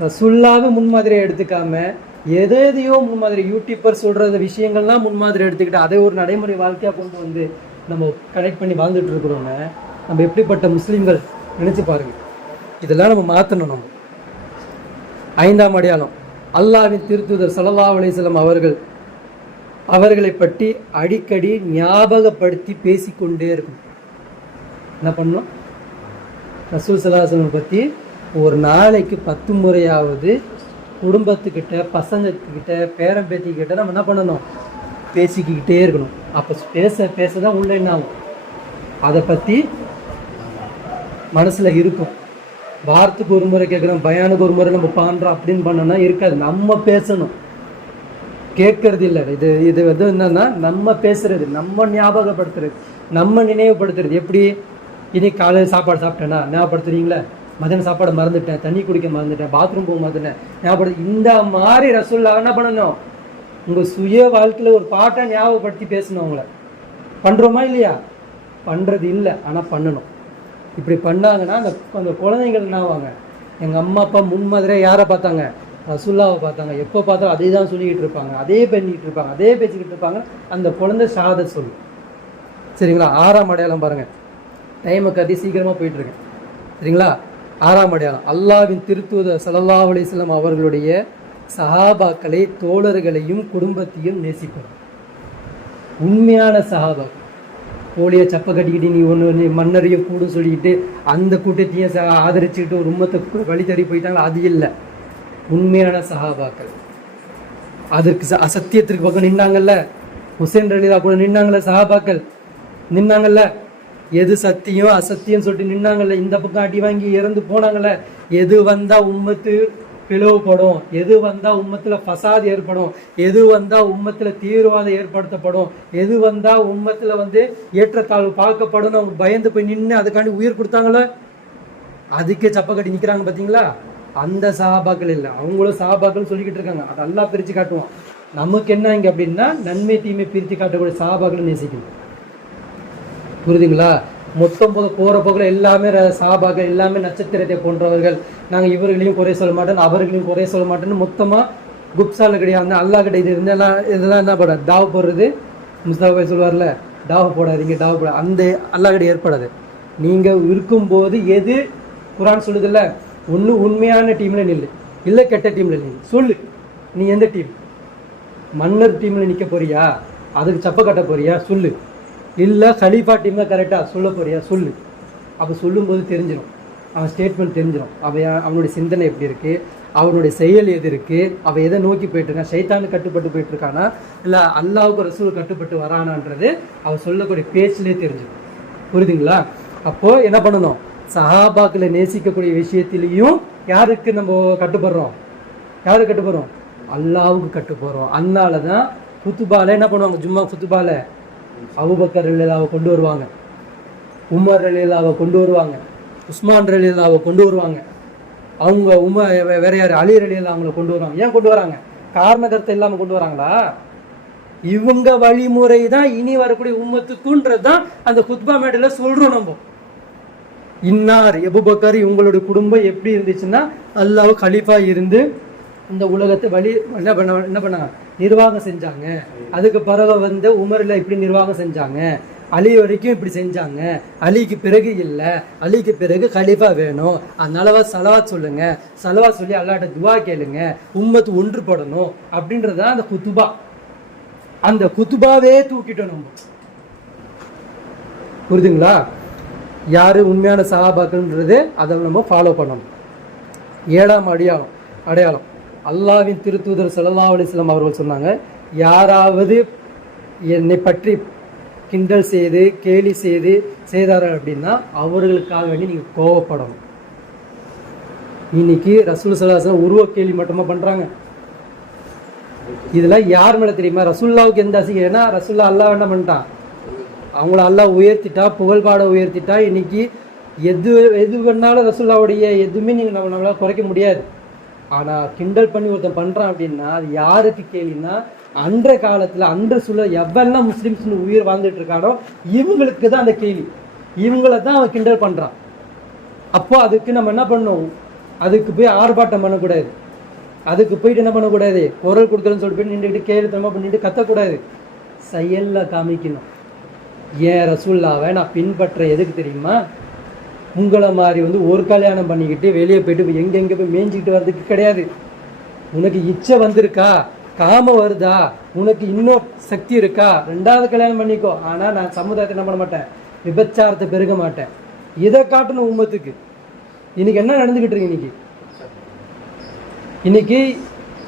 ரசூலுல்லாஹ்வை முன்மாதிரியை எடுத்துக்காம எதையோ முன்மாதிரி யூடியூபர் சொல்கிற விஷயங்கள்லாம் முன்மாதிரி எடுத்துக்கிட்டு அதை ஒரு நடைமுறை வாழ்க்கையாக கொண்டு வந்து நம்ம கனெக்ட் பண்ணி வாழ்ந்துட்டு இருக்கிறோங்க. நம்ம எப்படிப்பட்ட முஸ்லீம்கள் நினச்சி பாருங்க. இதெல்லாம் நம்ம மாற்றணும். நம்ம 5ஆம் அடையாளம், அல்லாஹ்வின் திருத்தூதர் ஸல்லல்லாஹு அலைஹி வஸல்லம் அவர்களை பற்றி அடிக்கடி ஞாபகப்படுத்தி பேசிக்கொண்டே இருக்கும். என்ன பண்ணணும்? ரசூல் ஸல்லல்லாஹு அலைஹி வஸல்லம் பற்றி ஒரு நாளைக்கு 10 முறையாவது குடும்பத்துக்கிட்ட, பசங்கக்கிட்ட, பேரம்பேத்திக்கிட்ட நம்ம என்ன பண்ணணும்? பேசிக்கிட்டே இருக்கணும். அப்போ பேச தான் உள்ள என்ன ஆகும்? அதை பற்றி மனசில் இருக்கும். வாரத்துக்கு ஒரு முறை கேட்குறோம், பயானுக்கு ஒரு முறை நம்ம பண்ணுறோம் அப்படின்னு பண்ணோன்னா இருக்காது. நம்ம பேசணும். கேட்கறது இல்லை. இது வந்து என்னன்னா நம்ம பேசுறது, நம்ம ஞாபகப்படுத்துறது, நம்ம நினைவுபடுத்துறது. எப்படி? இன்னைக்கு காலையில் சாப்பாடு சாப்பிட்டேன்னா ஞாபகப்படுத்துறீங்களா? மதியானம் சாப்பாடு மறந்துட்டேன், தண்ணி குடிக்க மறந்துட்டேன், பாத்ரூம் போக மறந்துட்டேன், ஞாபகப்படுத்து. இந்த மாதிரி ரசூலுல்லாஹ் என்ன பண்ணணும்? உங்கள் சுய வாழ்க்கையில் ஒரு பாட்டை ஞாபகப்படுத்தி பேசணும். அவங்கள பண்ணுறோமா இல்லையா? பண்ணுறது இல்லை, ஆனால் பண்ணணும். இப்படி பண்ணாங்கன்னா அந்த குழந்தைங்கள் என்ன ஆவாங்க? எங்கள் அம்மா அப்பா முன்மாதிரியாக யாரை பார்த்தாங்க? ரசூலுல்லாஹ்வை பார்த்தாங்க. எப்போ பார்த்தாலும் அதே தான் சொல்லிக்கிட்டு இருப்பாங்க, அதே பண்ணிக்கிட்டு இருப்பாங்க, அதே பேசிக்கிட்டு இருப்பாங்க. அந்த குழந்தை ஷஹாதத் சொல்லும். சரிங்களா? 6ஆம் அடையாளம் பாருங்கள். டைமை கட்டி சீக்கிரமாக போயிட்டுருக்கேன். சரிங்களா? 6ஆம் அடையாளம், அல்லாஹ்வின் திருத்தூதர் ஸல்லல்லாஹு அலைஹி வஸல்லம் அவர்களுடைய சஹாபாக்களை, தோழர்களையும் குடும்பத்தையும் நேசிப்பார். உண்மையான சஹாபாக்கள். போலியை சப்பை கட்டிக்கிட்டு நீ ஒன்று மன்னரையும் கூடும் சொல்லிக்கிட்டு அந்த கூட்டத்தையும் ஆதரிச்சுக்கிட்டு ஒரு உம்மத்தை வழி தறி போயிட்டாங்களா? அது இல்லை. உண்மையான சஹாபாக்கள். அதற்கு அசத்தியத்திற்கு பக்கம் நின்னாங்கல்ல, ஹுசைன் ரலியல்லாஹு கூட நின்னாங்கல்ல, சஹாபாக்கள் நின்னாங்கல்ல. எது சத்தியம் அசத்தியம் சொல்லிட்டு நின்னாங்கல்ல. இந்த பக்கம் அடி வாங்கி இறந்து போனாங்கல்ல. எது வந்தா உம்மத்து பிளவுபடும், எது வந்தா உம்மத்துல ஃபசாத் ஏற்படும், எது வந்தா உம்மத்துல தீவிரவாதம் ஏற்படுத்தப்படும், எது வந்தா உம்மத்துல வந்து ஏற்றத்தாழ்வு பார்க்கப்படும், அவங்க பயந்து போய் நின்று அதுக்காண்டி உயிர் கொடுத்தாங்கள. அதுக்கே சப்பை கட்டி நிற்கிறாங்க பார்த்தீங்களா? அந்த சஹாபாக்கள் இல்லை. அவங்களும் சஹாபாக்கள் சொல்லிக்கிட்டு இருக்காங்க. அதெல்லாம் பிரித்து காட்டுவோம். நமக்கு என்ன இங்கே அப்படின்னா நன்மை தீமை பிரித்து காட்டக்கூடிய சஹாபாக்களை நேசிக்கணும். புரியுதுங்களா? மொத்தம் போகிற போக்கில் எல்லாமே சஹாபாக்கள் எல்லாமே நட்சத்திரத்தை போன்றவர்கள், நாங்கள் இவர்களையும் குறை சொல்ல மாட்டோம், அவர்களையும் குறை சொல்ல மாட்டோன்னு மொத்தமாக குப்சால கிடையாது. அல்லா கிட்ட இதெல்லாம் என்ன போட டாவ் போடுறது. முஸ்தாபா சொல்வார்ல, டாவ் போடாதீங்க, டாவ் போட அந்த அல்லா கிட்ட ஏற்படாது. நீங்கள் இருக்கும்போது எது குரான் சொல்லுதில்ல, ஒன்று உண்மையான டீமில் நில்லு, இல்லை கெட்ட டீமில் நில்லு. சொல்லு, நீ எந்த டீம்? மன்னர் டீமில் நிற்க போறியா? அதுக்கு சப்பை கட்ட போறியா? சொல்லு. இல்லை கலீஃபா டீமில் கரெக்டாக சொல்ல போறியா? சொல்லு. அப்போ சொல்லும்போது தெரிஞ்சிடும், அவன் ஸ்டேட்மெண்ட் தெரிஞ்சிடும். அவனுடைய சிந்தனை எப்படி இருக்குது, அவனுடைய செயல் எது இருக்குது, அவன் எதை நோக்கி போயிட்டுருக்கான், ஷைத்தானுக்கு கட்டுப்பட்டு போயிட்டுருக்கானா இல்லை அல்லாஹ்வுக்கு ரசூலுக்கு கட்டுப்பட்டு வரானான்றது அவன் சொல்லக்கூடிய பேச்சிலே தெரிஞ்சிடும். புரியுதுங்களா? அப்போது என்ன பண்ணணும்? சஹாபாக்களை நேசிக்கக்கூடிய விஷயத்திலையும் யாருக்கு நம்ம கட்டுப்படுறோம்? யாருக்கு கட்டுப்படுறோம்? அல்லாஹ்வுக்கு கட்டுப்படுறோம். அதனால தான் குத்துபால என்ன பண்ணுவாங்க? ஜும்மா குத்துபால அபூபக்கர் ரலியல்லாஹு கொண்டு வருவாங்க, உமர் ரலியல்லாஹு கொண்டு வருவாங்க, உஸ்மான் ரலியல்லாஹு கொண்டு வருவாங்க, அவங்க வேற யார் அலி ரலியல்லாஹு அவங்கள கொண்டு வருவாங்க. ஏன் கொண்டு வராங்க? காரண கருத்தை இல்லாமல் கொண்டு வராங்களா? இவங்க வழிமுறை தான் இனி வரக்கூடிய உம்மத்துக்குன்றது தான் அந்த குத்பா மேடையில சொல்றோம். நம்ம இன்னார் அபூபக்கர் இவங்களுடைய குடும்பம் எப்படி இருந்துச்சுன்னா அல்லாஹ் கலீஃபா இருந்து இந்த உலகத்தை என்ன பண்ணாங்க? நிர்வாகம் செஞ்சாங்க. அதுக்கு பிறகு உமர்ல இப்படி நிர்வாகம் செஞ்சாங்க, அலி வரைக்கும் இப்படி செஞ்சாங்க, அலிக்கு பிறகு இல்லை, அலிக்கு பிறகு கலீஃபா வேணும், அதனால சலவாத் சொல்லுங்க, சலவாத் சொல்லி அல்லாஹ்ட்ட துவா கேளுங்க, உம்மத்து ஒன்றுபடணும் அப்படின்றதான் அந்த குத்துபா. அந்த குத்துபாவே தூக்கிட்டோம் நம்ம. புரியுதுங்களா? யாரு உண்மையான சஹாபாக்கள்ன்றது அதை நம்ம ஃபாலோ பண்ணணும். 7ஆம் அடையாளம் அல்லாஹ்வின் திருத்தூதர் ஸல்லல்லாஹு அலைஹி வஸல்லம் அவர்கள் சொன்னாங்க, யாராவது என்னை பற்றி கிண்டல் செய்து கேலி செய்தார்கள் அப்படின்னா அவர்களுக்காக வேண்டி நீங்க கோவப்படணும். இன்னைக்கு ரசூல் ஸல்லல்லாஹு அலைஹி வஸல்லம் உருவ கேலி மட்டுமா பண்றாங்க? இதெல்லாம் யார் மேல தெரியுமா? ரசூலுல்லாவுக்கு எந்த அசிங்கம்? ஏன்னா ரசூலுல்லாஹ் அல்லாஹ் என்ன பண்ணிட்டான்? அவங்கள அல்லாஹ் உயர்த்திட்டா, புகழ்பாட உயர்த்திட்டா. இன்னைக்கு எது வேணாலும் ரசூலுல்லாவுடைய எதுவுமே நீங்க நம்மளால குறைக்க முடியாது. ஆனா கிண்டல் பண்ணி ஒருத்தன் பண்றான் அப்படின்னா அது யாருக்கு கேலின்னா, அன்றைய காலத்துல அன்று எவெல்லாம் முஸ்லிம்ஸ் உயிர் வாழ்ந்துட்டு இருக்கானோ இவங்களுக்கு தான் அந்த கேலி, இவங்களை தான் அவன் கிண்டல் பண்றான். அப்போ அதுக்கு நம்ம என்ன பண்ணணும்? அதுக்கு போய் ஆர்ப்பாட்டம் பண்ணக்கூடாது, அதுக்கு போயிட்டு என்ன பண்ணக்கூடாது? குரல் கொடுக்குறேன்னு சொல்லிட்டு போய் நின்றுட்டு கேள்வித்தனமா பண்ணிட்டு கத்தக்கூடாது, செயல்ல காமிக்கணும். ஏன் ரசூல்லாவை நான் பின்பற்ற எதுக்கு தெரியுமா? உங்களை மாதிரி ஒரு கல்யாணம் பண்ணிக்கிட்டு வெளியே போயிட்டு எங்கெங்க போய் மேய்ஞ்சிக்கிட்டு வர்றதுக்கு கிடையாது. உனக்கு இச்சை வந்திருக்கா, காமம் வருதா, உனக்கு இன்னும் சக்தி இருக்கா, 2வது கல்யாணம் பண்ணிக்கோ. ஆனா நான் சமுதாயத்தை என்ன பண்ண மாட்டேன்? விபச்சாரத்தை பெருக மாட்டேன். இதை காட்டணும் உம்மத்துக்கு. இன்னைக்கு என்ன நடந்துகிட்டு இருக்கு? இன்னைக்கு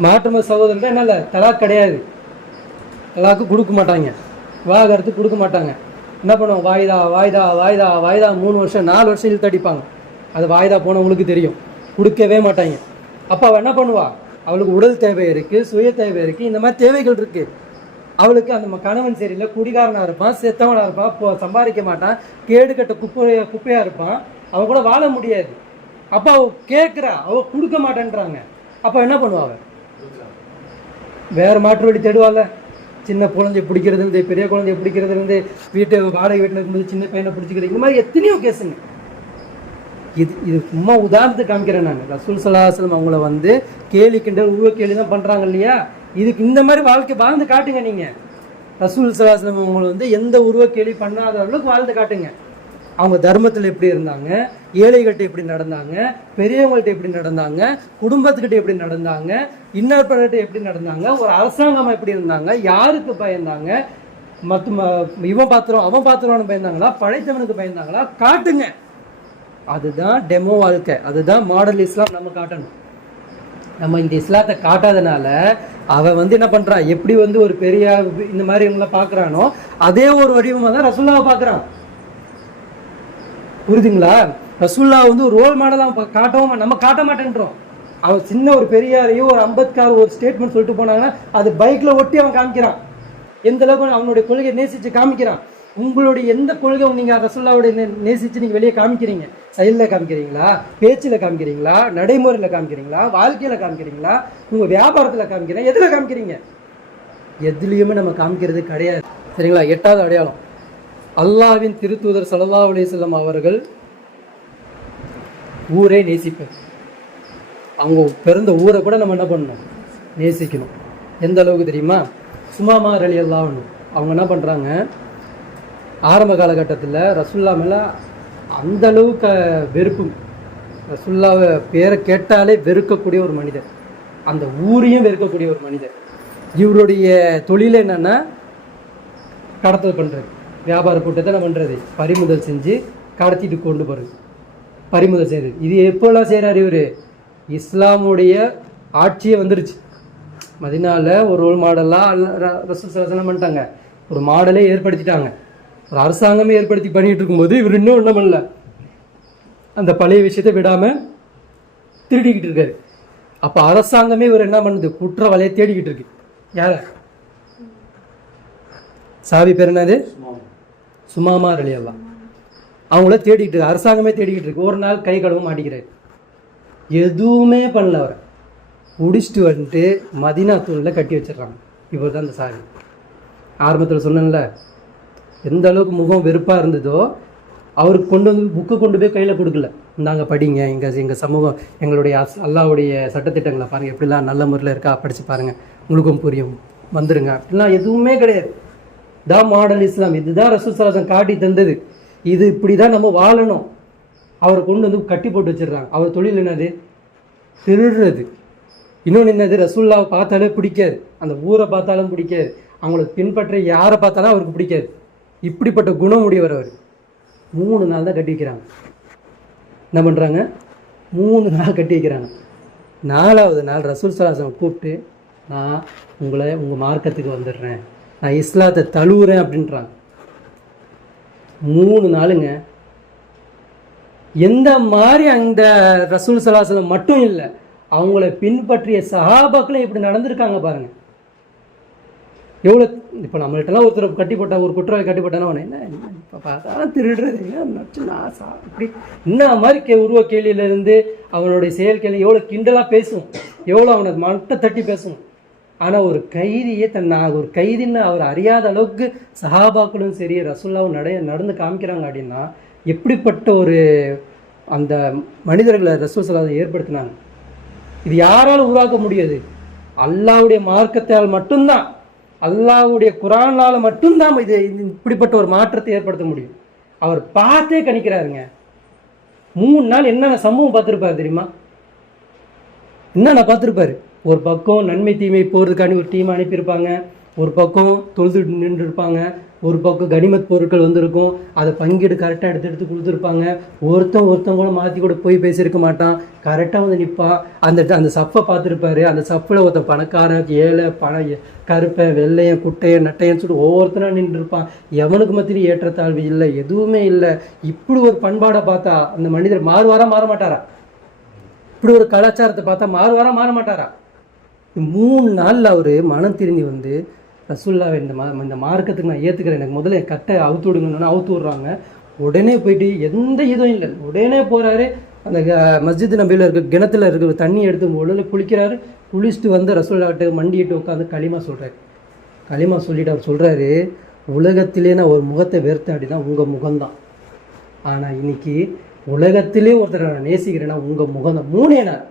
மாற்றும சகோதரர்கள் என்னால தலாக் கிடையாது, தலாக்கு கொடுக்க மாட்டாங்க, விவாகரத்து கொடுக்க மாட்டாங்க. என்ன பண்ணுவோம்? வாய்தா வாய்தா வாய்தா வாய்தா 3 வருஷம் 4 வருஷம் இழுத்து அடிப்பாங்க. அது வாய்தா போனவங்களுக்கு தெரியும், கொடுக்கவே மாட்டாங்க. அப்போ அவள் என்ன பண்ணுவா? அவளுக்கு உடல் தேவை இருக்கு, சுய தேவை இருக்கு, இந்த மாதிரி தேவைகள் இருக்கு. அவளுக்கு அந்த கணவன் சரியில்லை, குடிகாரனா இருப்பான், செத்தவனா இருப்பான், சம்பாதிக்க மாட்டான், கேடு கட்ட குப்பையா இருப்பான், அவன் கூட வாழ முடியாது. அப்போ அவ கேட்குறா, அவ கொடுக்க மாட்டேன்றாங்க. அப்போ என்ன பண்ணுவா? அவன் வேற மாற்று வழி தேடுவாள். சின்ன குழந்தைய பிடிக்கிறதுலேருந்து பெரிய குழந்தைய பிடிக்கிறதுலேருந்து வீட்டை வாடகை வீட்டில் இருக்கும்போது சின்ன பையனை பிடிச்சிக்கிறது, இந்த மாதிரி எத்தனையோ கேஸுங்க. இது சும்மா உதாரணத்துக்கு காமிக்கிறேன் நான். ரசூல் ஸல்லல்லாஹு அலைஹி வஸல்லம் அவங்கள கேலி கிண்டல் உருவ கேலி தான் பண்ணுறாங்க இல்லையா? இதுக்கு இந்த மாதிரி வாழ்க்கை வாழ்ந்து காட்டுங்க. நீங்கள் ரசூல் ஸல்லல்லாஹு அலைஹி வஸல்லம் அவங்கள எந்த உருவ கேலி பண்ணாத அளவுக்கு வாழ்ந்து காட்டுங்க. அவங்க தர்மத்தில் எப்படி இருந்தாங்க, ஏழைகள்கிட்ட எப்படி நடந்தாங்க, பெரியவங்கள்ட்ட எப்படி நடந்தாங்க, குடும்பத்துக்கிட்ட எப்படி நடந்தாங்க, இன்னொருத்தர்கிட்ட எப்படி நடந்தாங்க, ஒரு அரசாங்கம் எப்படி இருந்தாங்க, யாருக்கு பயந்தாங்க, இவன் பாத்திரம் அவன் பாத்திரம்னு பயந்தாங்களா, படைத்தவனுக்கு பயந்தாங்களா, காட்டுங்க. அதுதான் டெமோ வாழ்க்கை, அதுதான் மாடல் இஸ்லாம் நம்ம காட்டணும். நம்ம இந்த இஸ்லாத்தை காட்டாதனால அவன் என்ன பண்றான்? எப்படி ஒரு பெரிய இந்த மாதிரி இவங்களை பாக்குறானோ அதே ஒரு வடிவமா தான் ரசூலுல்லாவை பாக்குறான். புரியுதுங்களா? ரசூலுல்லா ஒரு ரோல் மாடலா காட்டவும் நம்ம காட்ட மாட்டேன்றோம். அவன் சின்ன ஒரு பெரியாரையோ ஒரு அம்பேத்கர் ஒரு ஸ்டேட்மெண்ட் சொல்லிட்டு போனாங்கன்னா அது பைக்ல ஒட்டி அவன் காமிக்கிறான். எந்த அளவுக்கு அவனுடைய கொள்கையை நேசிச்சு காமிக்கிறான். உங்களுடைய எந்த கொள்கை நீங்க ரசூலுல்லாவுடைய நேசிச்சு நீங்க வெளியே காமிக்கிறீங்க? செயல்ல காமிக்கிறீங்களா, பேச்சுல காமிக்கிறீங்களா, நடைமுறையில காமிக்கிறீங்களா, வாழ்க்கையில காமிக்கிறீங்களா, உங்க வியாபாரத்துல காமிக்கிறீங்க, எதுல காமிக்கிறீங்க? எதுலயுமே நம்ம காமிக்கிறது கிடையாது. சரிங்களா? 8வது அடையாளம், அல்லாஹ்வின் திருத்தூதர் ஸல்லல்லாஹு அலைஹி வஸல்லம் அவர்கள் ஊரே நேசிப்பேன். அவங்க பிறந்த ஊரை கூட நம்ம என்ன பண்ணணும்? நேசிக்கணும். எந்த அளவுக்கு தெரியுமா? சுமாமா ரலியல்லாஹு அன்ஹு அவங்க என்ன பண்ணுறாங்க, ஆரம்ப காலகட்டத்தில் ரசூல்லா மேலே அந்த அளவுக்கு வெறுப்பு, ரசூல்லாவை பேரை கேட்டாலே வெறுக்கக்கூடிய ஒரு மனிதர், அந்த ஊரையும் வெறுக்கக்கூடிய ஒரு மனிதர். இவருடைய தொழில் என்னென்னா கடத்தல் பண்ணுறது, வியாபார கூட்டத்தை என்ன பண்ணுறது, பறிமுதல் செஞ்சு கடத்திட்டு கொண்டு போகிறது, பறிமுதல் செய்கிறது. இது எப்போல்லாம் செய்கிறார் இவர்? இஸ்லாமுடைய ஆட்சியே வந்துருச்சு. மதீனால ஒரு ரோல் மாடலாக ரசூல் ஸல்லல்லாஹு அலைஹி வஸல்லம் பண்ணிட்டாங்க, ஒரு மாடலே ஏற்படுத்திட்டாங்க, ஒரு அரசாங்கமே ஏற்படுத்தி பண்ணிட்டு இருக்கும்போது இவர் இன்னும் என்ன பண்ணல, அந்த பழைய விஷயத்தை விடாமல் திருடிக்கிட்டு இருக்காரு. அப்போ அரசாங்கமே இவர் என்ன பண்ணுது? குற்ற வலையை தேடிக்கிட்டு இருக்கு. யார? சாவி பேர் என்னது? சுமாமா ரலியல்லாஹ். அவங்கள தேடிட்டு இருக்கு, அரசாங்கமே தேடிக்கிட்டு இருக்கு. ஒரு நாள் கை கழுவ மாட்டிக்கிறாரு, எதுவுமே பண்ணல. அவரை பிடிச்சிட்டு வந்துட்டு மதீனா தூணில் கட்டி வச்சிடுறாங்க. இவர் தான் அந்த சாவி. ஆரம்பத்தில் சொன்னேன்ல, எந்த அளவுக்கு முகம் வெறுப்பாக இருந்ததோ, அவருக்கு கொண்டு வந்து புக்கு கொண்டு போய் கையில் கொடுக்கல, இந்தாங்க படிங்க, எங்கள் சமூகம் எங்களுடைய அல்லாவுடைய சட்டத்திட்டங்களை பாருங்கள், எப்படிலாம் நல்ல முறையில் இருக்கா படித்து பாருங்கள், உங்களுக்கும் புரியும், வந்துடுங்க அப்படிலாம் எதுவுமே கிடையாது. தான் மாடல் இஸ்லாம், இதுதான் ரசூல் ஸல்லல்லாஹு அலைஹி வஸல்லம் காட்டி தந்தது, இது இப்படி தான் நம்ம வாழணும். அவரை கொண்டு வந்து கட்டி போட்டு வச்சிடுறாங்க. அவர் தொழில் என்னது? திருடுறது. இன்னொன்று என்னது? ரசூல்லாவை பார்த்தாலே பிடிக்காது, அந்த ஊரை பார்த்தாலும் பிடிக்காது, அவங்கள பின்பற்ற யாரை பார்த்தாலும் அவருக்கு பிடிக்காது. இப்படிப்பட்ட குணம் உடையவர் அவர். 3 நாள் தான் கட்டி வைக்கிறாங்க. என்ன பண்ணுறாங்க? 3 நாள் கட்டி வைக்கிறாங்க. 4வது நாள் ரசூல் ஸல்லல்லாஹு அலைஹி வஸல்லம் கூப்பிட்டு, நான் உங்களை உங்கள் மார்க்கத்துக்கு வந்துடுறேன், நான் இஸ்லாத்தை தழுவுறேன் அப்படின்றாங்க. 3 நாளுங்க. எந்த மாதிரி அந்த ரசூல் ஸல்லல்லாஹு அலைஹி வஸல்லம் மட்டும் இல்லை, அவங்கள பின்பற்றிய சஹாபாக்களும் எப்படி நடந்திருக்காங்க பாருங்க. எவ்வளோ இப்போ நம்மள்ட்டலாம் ஒருத்தர் கட்டி போட்டா, ஒரு குற்றவாளி கட்டி போட்டானா அவனை என்ன இப்போ பார்த்தா திருடுறது இப்படி என்ன மாதிரி உருவ கேள்வியிலேருந்து அவனுடைய செயல் கேள்வி எவ்வளோ கிண்டலாக பேசும், எவ்வளோ அவனை மட்டை தட்டி பேசும். ஆனால் ஒரு கைதியே ஒரு கைதின்னு அவர் அறியாத அளவுக்கு சஹாபாக்களும் சரி ரசூல்லாவும் நடந்து காமிக்கிறாங்க அப்படின்னா, எப்படிப்பட்ட ஒரு அந்த மனிதர்களை ரசூல் ஸல்லல்லாஹு அலைஹி வஸல்லம் ஏற்படுத்தினாங்க. இது யாரால் உருவாக்க முடியாது? அல்லாஹ்வுடைய மார்க்கத்தால் மட்டும்தான், அல்லாஹ்வுடைய குர்ஆனால் மட்டும்தான் இது இப்படிப்பட்ட ஒரு மாற்றத்தை ஏற்படுத்த முடியும். அவர் பார்த்தே கணிக்கிறாருங்க. 3 நாள் என்னென்ன சம்பவம் பார்த்துருப்பாரு தெரியுமா? என்னென்ன பார்த்துருப்பாரு? ஒரு பக்கம் நன்மை தீமை போகிறதுக்காண்டி ஒரு டீம் அனுப்பியிருப்பாங்க, ஒரு பக்கம் தொழுது நின்று இருப்பாங்க, ஒரு பக்கம் கனிமத் பொருட்கள் வந்திருக்கும், அதை பங்கீடு கரெக்டாக எடுத்து கொடுத்துருப்பாங்க. ஒருத்தன் கூட மாற்றி கூட போய் பேசியிருக்க மாட்டான், கரெக்டாக வந்து நிற்பான். அந்த சப்பை பார்த்துருப்பாரு, அந்த சப்பில் ஒருத்தன் பணக்காரன் ஏழை கருப்பை வெள்ளையன் குட்டையன் நட்டையன்னு சொல்லிட்டு ஒவ்வொருத்தனாக நின்று இருப்பான். எவனுக்கு மத்தியும் ஏற்றத்தாழ்வு இல்லை, எதுவுமே இல்லை. இப்படி ஒரு பண்பாடை பார்த்தா அந்த மனிதர் மாறுவாரா மாற மாட்டாரா? இப்படி ஒரு கலாச்சாரத்தை பார்த்தா மாறுவாரா மாற மாட்டாரா? 3 நாளில் அவர் மனம் திரும்பி வந்து ரசூல்லாவை இந்த மார்க்கத்துக்கு நான் ஏற்றுக்கிறேன், எனக்கு முதல்ல என் கட்டை அவுத்து விடுங்கன்னு அவுத்து விட்றாங்க. உடனே போயிட்டு எந்த இதுவும் இல்லை, உடனே போகிறாரு. அந்த மஸ்ஜித் நபியில் இருக்க கிணத்துல இருக்க தண்ணி எடுத்து உடலில் குளிக்கிறாரு. குளிச்சுட்டு வந்து ரசூல்லாவிட்ட மண்டிட்டு உட்காந்து களிமா சொல்கிறாரு. களிமா சொல்லிட்டு அவர் சொல்கிறாரு, உலகத்திலே நான் ஒரு முகத்தை வெறுத்தேன் அப்படின்னா உங்கள் முகம்தான். ஆனால் இன்னைக்கு உலகத்திலே ஒருத்தர் நான் நேசிக்கிறேன்னா உங்கள் முகம்தான். 3 நாள்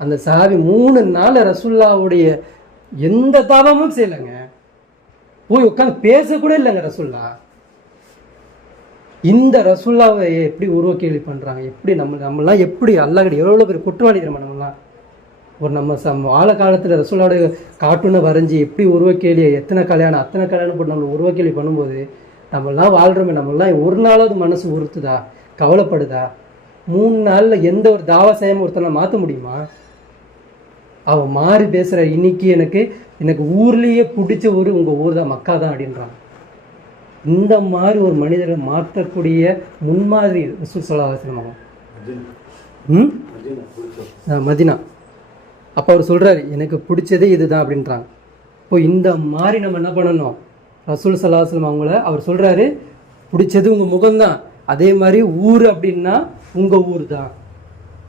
அந்த சாவி 3 நாள் ரசூல்லாவுடைய எந்த தாபமும் செய்யலைங்க. போய் உட்காந்து பேசக்கூட இல்லைங்க ரசூல்லா. இந்த ரசூல்லாவை எப்படி உருவ கேள்வி பண்ணுறாங்க? எப்படி நம்மளாம் எப்படி அல்லாஹ்கிட்ட எவ்வளோ பெரிய குற்றவாளி தெரியுமா? நம்மளாம் ஒரு நம்ம வாழ காலத்தில் ரசூல்லாவோட கார்ட்டூனை வரைஞ்சி எப்படி உருவ கேள்வி, அத்தனை கல்யாணம் போட்டு நம்மளை உருவ கேள்வி பண்ணும்போது நம்மளாம் வாழ்கிறோமே, நம்மளாம் ஒரு நாளாவது மனசு உறுத்துதா, கவலைப்படுதா? 3 நாளில் எந்த ஒரு தாவா செய்யாமல் ஒருத்தனை மாற்ற முடியுமா? அவன் மாறி பேசுகிற இன்னைக்கு எனக்கு ஊர்லேயே பிடிச்ச ஊர் உங்கள் ஊர் தான், மக்கா தான் அப்படின்றான். இந்த மாதிரி ஒரு மனிதரை மாற்றக்கூடிய முன்மாதிரி ரசூல் ஸல்லல்லாஹு அலைஹி வஸல்லம் மதீனா. அப்போ அவர் சொல்கிறாரு, எனக்கு பிடிச்சதே இதுதான் அப்படின்றாங்க. இப்போ இந்த மாதிரி நம்ம என்ன பண்ணணும்? ரசூல் ஸல்லல்லாஹு அலைஹி வஸல்லம் அவர் சொல்கிறாரு, பிடிச்சது உங்கள் முகம்தான், அதே மாதிரி ஊர் அப்படின்னா உங்கள் ஊர் தான்,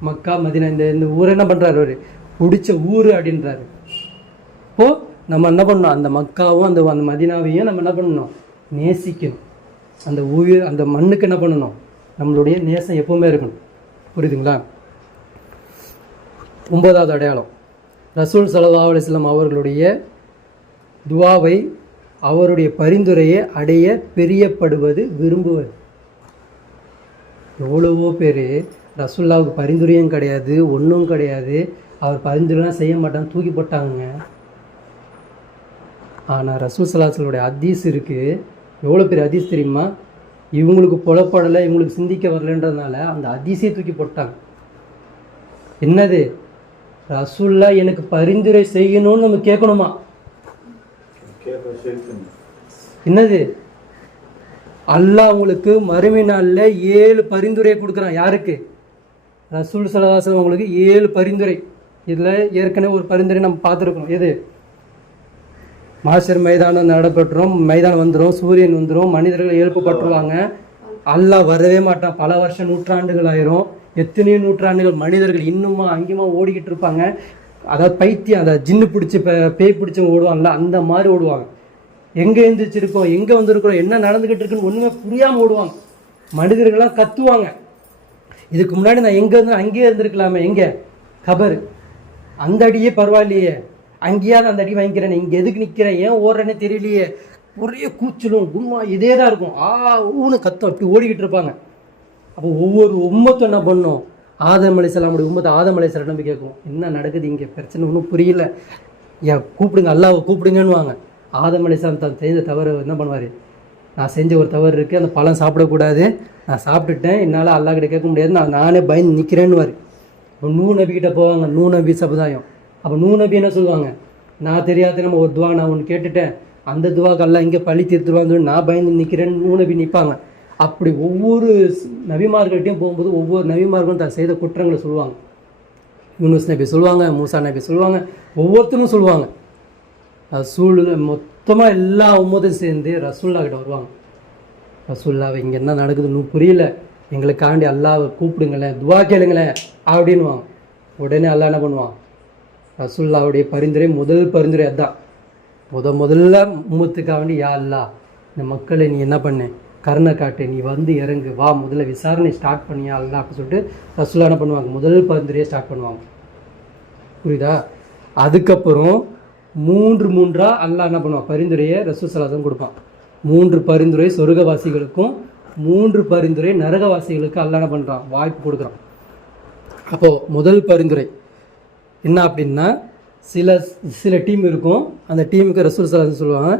மக்கா மதீனா. இந்த ஊரை என்ன பண்ணுறாரு? அவர் பிடிச்ச ஊர் அப்படின்றாரு. இப்போது நம்ம என்ன பண்ணணும்? அந்த மக்காவும் அந்த மதீனாவையும் நம்ம என்ன பண்ணணும்? நேசிக்கணும். அந்த ஊர் அந்த மண்ணுக்கு என்ன பண்ணணும்? நம்மளுடைய நேசம் எப்பவுமே இருக்கணும். புரியுதுங்களா? 9வது அடையாளம், ரசூல் ஸல்லல்லாஹு அலைஹி வஸல்லம் அவர்களுடைய துஆவை, அவருடைய பரிந்துரையை அடைய பிரியப்படுவது, விரும்புவது. எவ்வளவோ பேர் ரசூல்லாவுக்கு பரிந்துரையும் கிடையாது, ஒன்றும் கிடையாது, அவர் பரிந்துரைலாம் செய்ய மாட்டாங்க, தூக்கி போட்டாங்க. ஆனால் ரசூல் ஸல்லல்லாஹு அலைஹி வஸல்லம் ஹதீஸ் இருக்குது. எவ்வளோ பெரிய ஹதீஸ் தெரியுமா? இவங்களுக்கு புலப்படலை, இவங்களுக்கு சிந்திக்க வரலன்றதுனால அந்த ஹதீஸே தூக்கி போட்டாங்க. என்னது? ரசூல்லா எனக்கு பரிந்துரை செய்யணும்னு நம்ம கேட்கணுமா? என்னது? அல்லாஹ் உங்களுக்கு மறுமை நாளில் 7 பரிந்துரையை கொடுக்குறான். யாருக்கு? ரசூல் ஸல்லல்லாஹு அலைஹி வஸல்லம் உங்களுக்கு 7 பரிந்துரை. இதில் ஏற்கனவே ஒரு பரிந்துரை நம்ம பார்த்துருக்கோம். எது? மாஸ்டர் மைதானம் நடைபெற்றோம், மைதானம் வந்துடும், சூரியன் வந்துடும், மனிதர்கள் எழுப்பப்பட்டுருவாங்க. அல்லாஹ் வரவே மாட்டான். பல வருஷம் நூற்றாண்டுகள் ஆயிரும், எத்தனையோ நூற்றாண்டுகள் மனிதர்கள் இன்னுமா அங்கேயுமா ஓடிக்கிட்டு இருப்பாங்க. அதாவது பைத்தியம், அதை ஜின்னு பிடிச்சி பேய் பிடிச்சி ஓடுவாங்கல்ல, அந்த மாதிரி ஓடுவாங்க. எங்கே எழுந்திரிச்சிருக்கோம், எங்கே வந்திருக்கிறோம், என்ன நடந்துக்கிட்டு இருக்குன்னு ஒன்றுமே புரியாமல் ஓடுவாங்க. மனிதர்கள்லாம் கத்துவாங்க. இதுக்கு முன்னாடி நான் எங்கே இருந்து அங்கேயே இருந்திருக்கலாமே, எங்கே கபர் அந்த அடியே பரவாயில்லையே, அங்கேயாவது அந்த அடி வாங்கிக்கிறேன், இங்கே எதுக்கு நிற்கிறேன், ஏன் ஓடுறேன்னே தெரியலையே, ஒரே கூச்சலும் கும்மா இதே தான் இருக்கும். ஊன்னு கத்தம் அப்படி ஓடிக்கிட்டு இருப்பாங்க. அப்போ ஒவ்வொரு உம்மத்தும் என்ன பண்ணும், ஆதம் அலைஹிஸ்ஸலாமுடைய உம்மத்தை ஆதம் அலைஹிஸ்ஸலாம் நம்பி கேட்கும், என்ன நடக்குது இங்கே, பிரச்சனை ஒன்றும் புரியல, ஏன் கூப்பிடுங்க, அல்லாஹ்வை கூப்பிடுங்கன்னுவாங்க. ஆதம் அலைஹிஸ்ஸலாம் தான் செய்த தவறு என்ன பண்ணுவார், நான் செஞ்ச ஒரு தவறு இருக்குது, அந்த பழம் சாப்பிடக்கூடாது, நான் சாப்பிட்டுட்டேன், என்னால் அல்லாஹ் கிட்ட கேட்க முடியாது, நானே பயந்து நிற்கிறேன்னுவார். இப்போ நூ நபிக்கிட்ட போவாங்க, நூ நபி சமுதாயம். அப்போ நூ நபி என்ன சொல்லுவாங்க, நான் தெரியாத நம்ம ஒரு துவா நான் ஒன்று கேட்டுட்டேன், அந்த துவாக்கு அல்லாஹ் இங்கே பழி தீர்த்துருவான்னு நான் பயந்து நிற்கிறேன்னு நூ நபி நிற்பாங்க. அப்படி ஒவ்வொரு நபிமார்கள்ட்டையும் போகும்போது ஒவ்வொரு நபிமார்களும் தான் செய்த குற்றங்களை சொல்லுவாங்க. யூனுஸ் நபி சொல்லுவாங்க, மூசா நபி சொல்லுவாங்க, ஒவ்வொருத்தரும் சொல்லுவாங்க. ரசூலுல்லாஹ் மொத்தமாக எல்லா உம்மத்தையும் சேர்ந்து ரசூல்லா கிட்ட வருவாங்க. ரசூல்லாவை இங்கே என்ன நடக்குதுன்னு புரியல, எங்களுக்காண்டி அல்லாவை கூப்பிடுங்களேன், துவா கேளுங்களேன் அப்படின்வாங்க. உடனே அல்லாஹ் என்ன பண்ணுவான், ரசூல்லாவுடைய பரிந்துரை, முதல் பரிந்துரை அதுதான். முதல்ல உம்மத்துக்காக வேண்டி, யா அல்லாஹ் இந்த மக்களை நீ என்ன பண்ண, கருணை காட்டு, நீ வந்து இறங்கு, வா முதல்ல விசாரணை ஸ்டார்ட் பண்ணியா அல்லாஹ் அப்படின்னு சொல்லிட்டு ரசூல்லா என்ன பண்ணுவாங்க, முதல் பரிந்துரையை ஸ்டார்ட் பண்ணுவாங்க. புரியுதா? அதுக்கப்புறம் மூன்றா அல்லாஹ் என்ன பண்ணுவான், பரிந்துரையை ரசூல் ஸல்லல்லாஹு அலைஹி வஸல்லம் கொடுப்பான். 3 பரிந்துரை சொர்க்கவாசிகளுக்கும் 3 பரிந்துரை நரகவாசிகளுக்கு அல்லாஹ் என்ன பண்ணுறான், வாய்ப்பு கொடுக்குறான். அப்போது முதல் பரிந்துரை என்ன அப்படின்னா, சில டீம் இருக்கும், அந்த டீமுக்கு ரசூல் ஸல்லல்லாஹு அலைஹி வஸல்லம் சொல்லுவாங்க,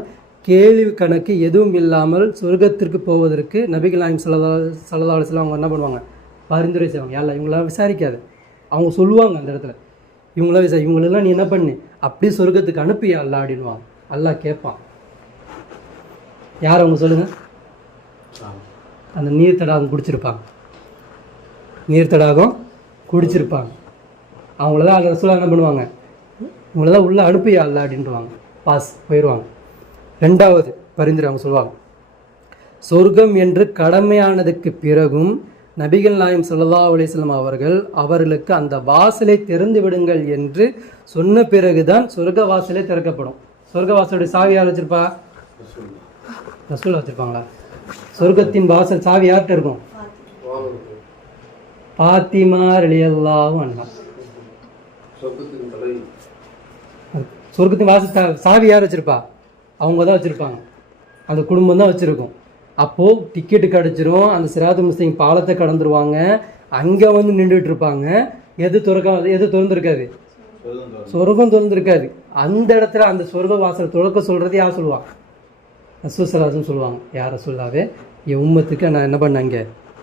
கேள்வி கணக்கு எதுவும் இல்லாமல் சொர்க்கத்திற்கு போவதற்கு நபிகள் நாயகம் ஸல்லல்லாஹு அலைஹி வஸல்லம் அவங்க என்ன பண்ணுவாங்க, பரிந்துரை செய்வாங்க. யாரில் இவங்களாம் விசாரிக்காது, அவங்க சொல்லுவாங்க அந்த இடத்துல, இவங்களாம் இவங்களெல்லாம் நீ என்ன பண்ணு, அப்படியே சொர்க்கத்துக்கு அனுப்பியா அல்லாஹ் அப்படின்வாங்க. அல்லாஹ் கேட்பான், யார் அவங்க சொல்லுங்கள், அந்த நீர் தடாகம் குடிச்சிருப்பாங்க, நீர் தடாகம் குடிச்சிருப்பாங்க, அவங்களதான் அந்த ரசூலா என்ன பண்ணுவாங்க, இவங்களதான் உள்ளே அனுப்பியா அல்லாஹ் அப்படின்ட்டுவாங்க, பாஸ் போயிடுவாங்க. 2வது பரிந்துரை அவங்க சொல்லுவாங்க, சொர்க்கம் என்று கடமையானதுக்கு பிறகும் நபிகள் நாயகம் ஸல்லல்லாஹு அலைஹி வஸல்லம் அவர்களுக்கு அந்த வாசலை திறந்து விடுங்கள் என்று சொன்ன பிறகுதான் சொர்க்க வாசலே திறக்கப்படும். சொர்க்க வாசலுடைய சாவி யார் வச்சிருப்பா, ரசூல் வச்சிருப்பாங்களா? சொர்க்கத்தின் வாசல் சாவி யார்கிட்ட இருக்கும், பாத்திமா ரலியல்லாஹு அன்ஹா. சொர்க்கத்தின் வாசல் சாவி யார் வச்சிருப்பா, அவங்க தான் வச்சுருப்பாங்க, அந்த குடும்பம் தான் வச்சுருக்கோம். அப்போது டிக்கெட்டு கிடச்சிரும், அந்த சிராத்து முஸ்லிம் பாலத்தை கடந்துருவாங்க, அங்கே வந்து நின்றுட்டு இருப்பாங்க. எது திறந்துருக்காது, சொர்க்கம் திறந்துருக்காது. அந்த இடத்துல அந்த சொர்க்க வாசல் திறக்க சொல்கிறது யார் சொல்லுவாங்க, ரசூல் ஸல்லல்லாஹு அலைஹி வஸல்லம் சொல்லுவாங்க. யார் ரசூலுல்லாஹ்வே, என் உம்மத்துக்கு நான் என்ன பண்ணேன், அங்கே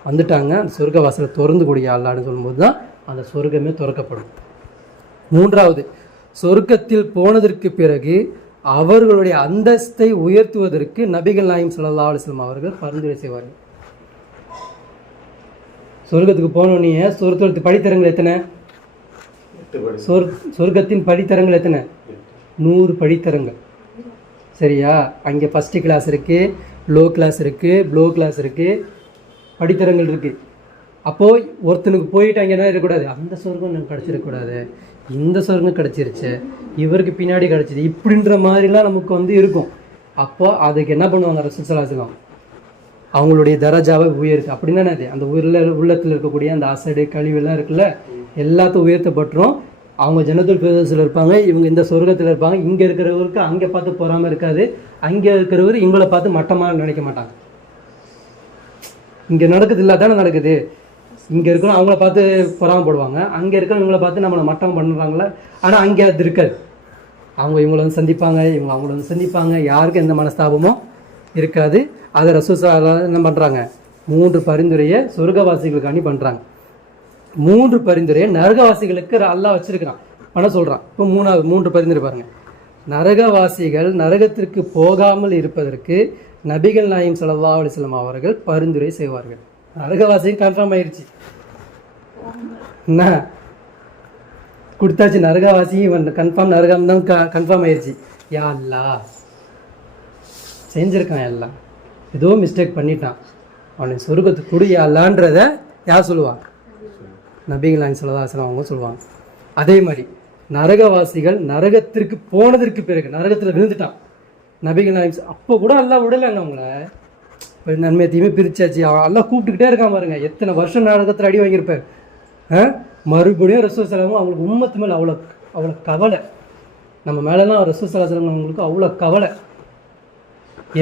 வந்துட்டாங்க, அந்த சொர்க்க வாசலை திறந்து கொடு யா அல்லாஹ்னு சொல்லும்போது தான் அந்த சொர்க்கமே திறக்கப்படும். 3வது, சொர்க்கத்தில் போனதற்கு பிறகு அவர்களுடைய அந்தஸ்தை உயர்த்துவதற்கு நபிகள் நாயகம் ஸல்லல்லாஹு அலைஹி வஸல்லம் அவர்கள் பரிந்துரை செய்வார்கள். சொர்க்கத்துக்கு போனோடனே சொர்க்கத்தின் படித்தரங்கள் எத்தனை, சொர்க்கத்தின் படித்தரங்கள் எத்தனை, 100 படித்தரங்கள். சரியா? அங்கே ஃபஸ்ட்டு கிளாஸ் இருக்குது, லோ கிளாஸ் இருக்குது, ப்ளோ கிளாஸ் இருக்குது, படித்தரங்கள் இருக்குது. அப்போது ஒருத்தனுக்கு போயிட்டு அங்கே என்ன இருக்கக்கூடாது, அந்த சொர்க்கம் எனக்கு கிடச்சிடக்கூடாது, இந்த சொர்க்கம் கிடச்சிருச்சு, இவருக்கு பின்னாடி கிடச்சிது, இப்படின்ற மாதிரிலாம் நமக்கு வந்து இருக்கும். அப்போ அதுக்கு என்ன பண்ணுவாங்க ரசூல் ஸல்லல்லாஹு அலைஹி வஸல்லம், அவங்களுடைய தரஜாவை உயர்த்து. அப்படின்னா அது அந்த உள்ளத்தில் இருக்கக்கூடிய அந்த அசடு கழிவுலாம் இருக்குல்ல, எல்லாத்தையும் உயர்த்தப்பட்டுரும். அவங்க ஜன்னத்துல் ஃபிர்தௌஸில் இருப்பாங்க, இவங்க இந்த சொர்க்கத்தில் இருப்பாங்க. இங்கே இருக்கிறவருக்கு அங்கே பார்த்து பொறாமல் இருக்காது, அங்கே இருக்கிறவர் இவங்களை பார்த்து மட்டமாக நினைக்க மாட்டாங்க. இங்கே நடக்குது இல்லை தானே நடக்குது, இங்கே இருக்கணும் அவங்கள பார்த்து பொறாமப்படுவாங்க, அங்கே இருக்கிற இவங்கள பார்த்து நம்மளை மட்டம் பண்ணுறாங்களே. ஆனால் அங்கே அது இருக்காது, அவங்க இவங்கள வந்து சந்திப்பாங்க, இவங்க அவங்கள வந்து சந்திப்பாங்க, யாருக்கும் எந்த மனஸ்தாபமும் இருக்காது. அதை ரசூல் ஸல்லல்லாஹு அலைஹி வஸல்லம் என்ன பண்ணுறாங்க, 3 பரிந்துரையை சொர்க்கவாசிகளுக்காண்டி பண்ணுறாங்க. 3 பரிந்துரையை நரகவாசிகளுக்கு அல்லாஹ் வச்சிருக்கிறான், பண்ண சொல்கிறான். இப்போ 3 பரிந்துரை பாருங்கள். நரகவாசிகள் நரகத்திற்கு போகாமல் இருப்பதற்கு நபிகள் நாயகம் ஸல்லல்லாஹு அலைஹி வஸல்லம் அவர்கள் பரிந்துரை செய்வார்கள். நரகவாசியும் கன்ஃபார்ம் ஆயிடுச்சு, என்ன கொடுத்தாச்சு, நரகவாசியும் கன்ஃபார்ம், நரகம் தான் கன்ஃபார்ம் ஆயிடுச்சு. யா அல்லாஹ் செஞ்சுருக்கான் எல்லாம், ஏதோ மிஸ்டேக் பண்ணிட்டான், அவனை சொர்க்கத்துக்கு குடியா அல்லான்றத யார் சொல்லுவான்? நபிகள் நாயகம் ஸல்லல்லாஹு அலைஹி வஸல்லம் அவங்க சொல்லுவாங்க. அதே மாதிரி நரகவாசிகள் நரகத்திற்கு போனதற்கு பிறகு நரகத்தில் விழுந்துட்டான் நபிகள் நாயகம், அப்போ கூட அல்லாஹ் விடலைங்க அவங்கள, நன்மை தீமை பிரிச்சாச்சு, எல்லாம் கூப்பிட்டுக்கிட்டே இருக்கான் பாருங்க. எத்தனை வருஷம் நரகத்தில் அடி வாங்கியிருப்பார். மறுபடியும் ரசூல் ஸல்லல்லாஹு அவங்களுக்கு உம்மத்து மேலே அவ்வளோ கவலை, நம்ம மேலெலாம் ரசூல் ஸல்லல்லாஹு அலைஹி வஸல்லம் அவங்களுக்கு அவ்வளோ கவலை.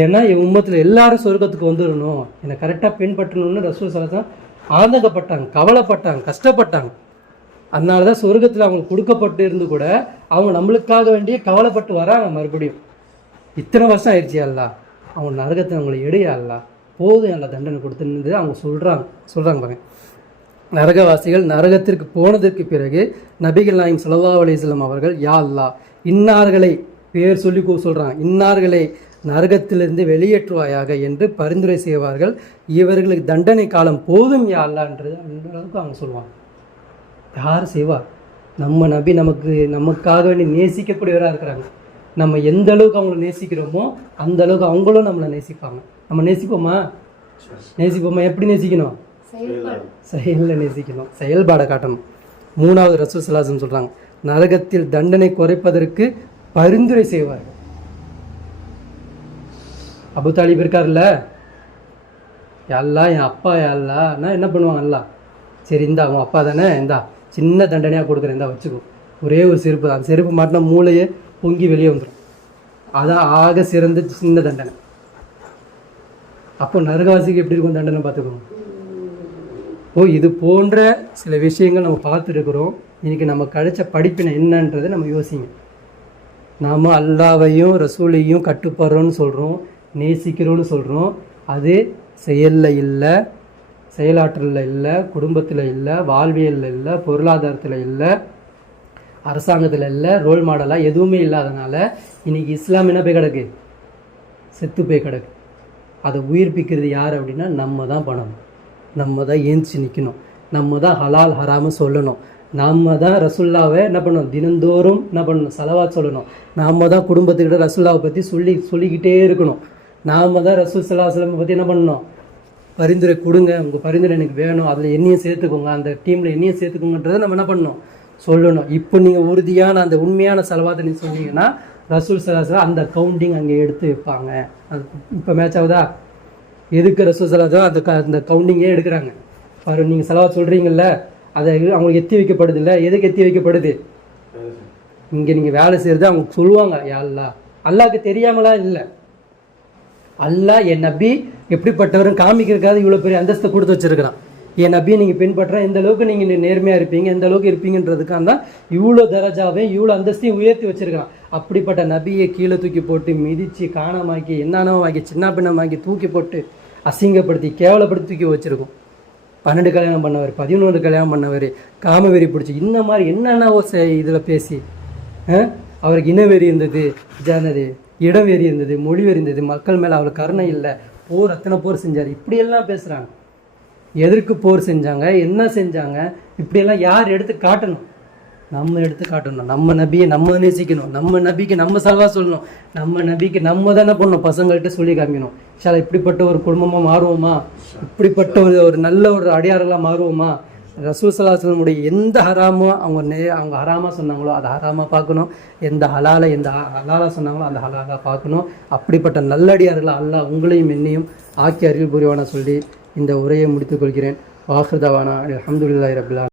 ஏன்னா என் உம்மத்தில் எல்லாரும் சொர்க்கத்துக்கு வந்துடணும், என்னை கரெக்டாக பின்பற்றணும்னு ரசூல் ஸல்லல்லாஹு அலைஹி வஸல்லம் ஆதங்கப்பட்டாங்க, கவலைப்பட்டாங்க, கஷ்டப்பட்டாங்க. அதனால தான் சொர்க்கத்தில் அவங்களுக்கு கொடுக்கப்பட்டு இருந்து கூட அவங்க நம்மளுக்காக வேண்டிய கவலைப்பட்டு வராங்க. மறுபடியும் இத்தனை வருஷம் ஆயிடுச்சு அல்லா, அவங்க நரகத்தை அவங்களை எடையா அல்லா, போதும் அல்ல தண்டனை கொடுத்துன்னு அவங்க சொல்கிறாங்க பாருங்க. நரகவாசிகள் நரகத்திற்கு போனதற்கு பிறகு நபிகள் நாயகம் ஸல்லல்லாஹு அலைஹி வஸல்லம் அவர்கள் யா அல்லா, இன்னார்களை பேர் சொல்லி சொல்கிறாங்க, இன்னார்களை நரகத்திலிருந்து வெளியேற்றுவாயாக என்று பரிந்துரை செய்வார்கள். இவர்களுக்கு தண்டனை காலம் போதும் யா அல்லான்றது அந்த அளவுக்கு அவங்க சொல்லுவாங்க. யார் செய்வார்? நம்ம நபி நமக்காக வேண்டி நேசிக்கக்கூடியவராக இருக்கிறாங்க. நம்ம எந்த அளவுக்கு அவங்கள நேசிக்கிறோமோ அந்த அளவுக்கு அவங்களும் நம்மளை நேசிப்பாங்க. நம்ம நேசிப்போமா? எப்படி நேசிக்கணும்? செயலில் நேசிக்கணும், செயல்பாடை காட்டணும். மூணாவது ரசூல் ஸல்லல்லாஹு அலைஹி வஸல்லம் சொல்கிறாங்க, நரகத்தில் தண்டனை குறைப்பதற்கு பரிந்துரை செய்வார்கள். அபு தாலிப் இருக்கார்ல, எல்லாம் என் அப்பா யாருன்னா என்ன பண்ணுவாங்க? எல்லாம் சரி இந்தா அவன் அப்பா தானே, இந்தா சின்ன தண்டனையாக கொடுக்குறேன், இந்தா வச்சுக்கோ, ஒரே ஒரு செருப்பு, அந்த செருப்பு மாட்டினா மூளையே பொங்கி வெளியே வந்துடும், அதான் ஆக சிறந்த சின்ன தண்டனை. அப்போ நரகவாசிக்கு எப்படி இருக்கும் தண்டனை பார்த்துக்கணும். இது போன்ற சில விஷயங்கள் நம்ம பார்த்துருக்குறோம். இன்றைக்கி நம்ம கிடைச்ச படிப்பினை என்னன்றதை நம்ம யோசிங்க. நாம் அல்லாவையும் ரசூலையும் கட்டுப்படுறோன்னு சொல்கிறோம், நேசிக்கிறோன்னு சொல்கிறோம். அது செயலில் இல்லை, செயலாற்றலில் இல்லை, குடும்பத்தில் இல்லை, வாழ்வியலில் இல்லை, பொருளாதாரத்தில் இல்லை, அரசாங்கத்தில் இல்லை, ரோல் மாடலாக எதுவுமே இல்லாதனால இன்றைக்கி இஸ்லாம் என்ன போய் கிடக்கு? செத்து போய் கிடக்கு. அதை உயிர்ப்பிக்கிறது யார் அப்படின்னா நம்ம தான் பண்ணணும். நம்ம தான் ஏஞ்சி நிற்கணும், நம்ம தான் ஹலால் ஹராம சொல்லணும், நம்ம தான் ரசுல்லாவை என்ன பண்ணணும், தினந்தோறும் என்ன பண்ணணும், சலவாத் சொல்லணும். நாம் தான் குடும்பத்துக்கிட்ட ரசுல்லாவை பற்றி சொல்லிக்கிட்டே இருக்கணும். நாம் தான் ரசூல் ஸல்லல்லாஹு அலைஹி வஸல்லம் பற்றி என்ன பண்ணணும், பரிந்துரை கொடுங்க, உங்கள் பரிந்துரை எனக்கு வேணும், அதில் என்னையும் சேர்த்துக்கோங்க, அந்த டீமில் என்னையும் சேர்த்துக்கோங்கன்றதை நம்ம என்ன பண்ணணும், சொல்லணும். இப்போ நீங்கள் உறுதியான அந்த உண்மையான செலவாத்தை நீங்கள் சொன்னீங்கன்னா ரசூல் ஸல்லல்லாஹு அலைஹி வஸல்லம் அந்த கவுண்டிங் அங்கே எடுத்து வைப்பாங்க. அது இப்போ மேட்ச் ஆகுதா? எதுக்கு ரசூல் ஸல்லல்லாஹு அலைஹி வஸல்லம் அந்த கவுண்டிங்கே எடுக்கிறாங்க பாரு. நீங்கள் செலவாத் சொல்கிறீங்கல்ல, அதை அவங்களுக்கு எத்தி வைக்கப்படுது இல்லை, எதுக்கு எத்தி வைக்கப்படுது? இங்கே நீங்கள் வேலை செய்கிறது அவங்க சொல்லுவாங்க, யா அல்லாஹ், அல்லாஹ்க்கு தெரியாமலா இல்லை, அல்லாஹ் என் நபி எப்படிப்பட்டவரும் காமிக்கிறதுக்காக இவ்வளோ பெரிய அந்தஸ்தை கொடுத்து வச்சிருக்கிறான். என் நபியை நீங்கள் பின்பற்ற எந்த அளவுக்கு நீங்கள் நேர்மையாக இருப்பீங்க, எந்த அளவுக்கு இருப்பீங்கன்றதுக்காக தான் இவ்வளோ தரஜாவையும் இவ்வளோ அந்தஸ்தையும் உயர்த்தி வச்சிருக்கிறான். அப்படிப்பட்ட நபியை கீழே தூக்கி போட்டு மிதித்து காணமாக்கி என்னமாக்கி சின்ன பின்னமாக்கி தூக்கி போட்டு அசிங்கப்படுத்தி கேவலப்படுத்தி தூக்கி வச்சுருக்கோம். 12 கல்யாணம் பண்ணவர், 11 கல்யாணம் பண்ணவர், காமவெறி பிடிச்சி இந்த மாதிரி என்னென்னவோ இதில் பேசி அவருக்கு இனவெறி இருந்தது, ஜனது இடம் வெறி இருந்தது, மொழி வெறி இருந்தது, மக்கள் மேலே அவருக்கு கருணை இல்லை, போர் அத்தனை போர் செஞ்சார், இப்படியெல்லாம் பேசுகிறாங்க. எதற்கு போர் செஞ்சாங்க, என்ன செஞ்சாங்க, இப்படியெல்லாம் யார் எடுத்து காட்டணும்? நம்ம எடுத்து காட்டணும். நம்ம நபியை நம்ம நேசிக்கணும், நம்ம நபிக்கு நம்ம சலவா சொல்லணும், நம்ம நபிக்கு நம்ம தானே பண்ணணும், பசங்கள்கிட்ட சொல்லி காமிக்கணும். ஷாலா இப்படிப்பட்ட ஒரு குடும்பமாக மாறுவோமா, இப்படிப்பட்ட ஒரு நல்ல ஒரு அடியாரெல்லாம் மாறுவோமா? ரசூல் ஸல்லல்லாஹு அலைஹி வஸல்லம் எந்த ஹராமோ அவங்க ஹராமாக சொன்னாங்களோ அதை ஹராமாக பார்க்கணும், எந்த ஹலாலாக சொன்னாங்களோ அந்த ஹலாலாக பார்க்கணும். அப்படிப்பட்ட நல்லடியார்கள் அல்லாஹ் உங்களையும் என்னையும் ஆக்கி அருள் புரிவான சொல்லி இந்த உரையை முடித்துக் கொள்கிறேன். வாஹிர் தவானா அல்ஹம்துலில்லாஹி ரப்பில் ஆலமீன்.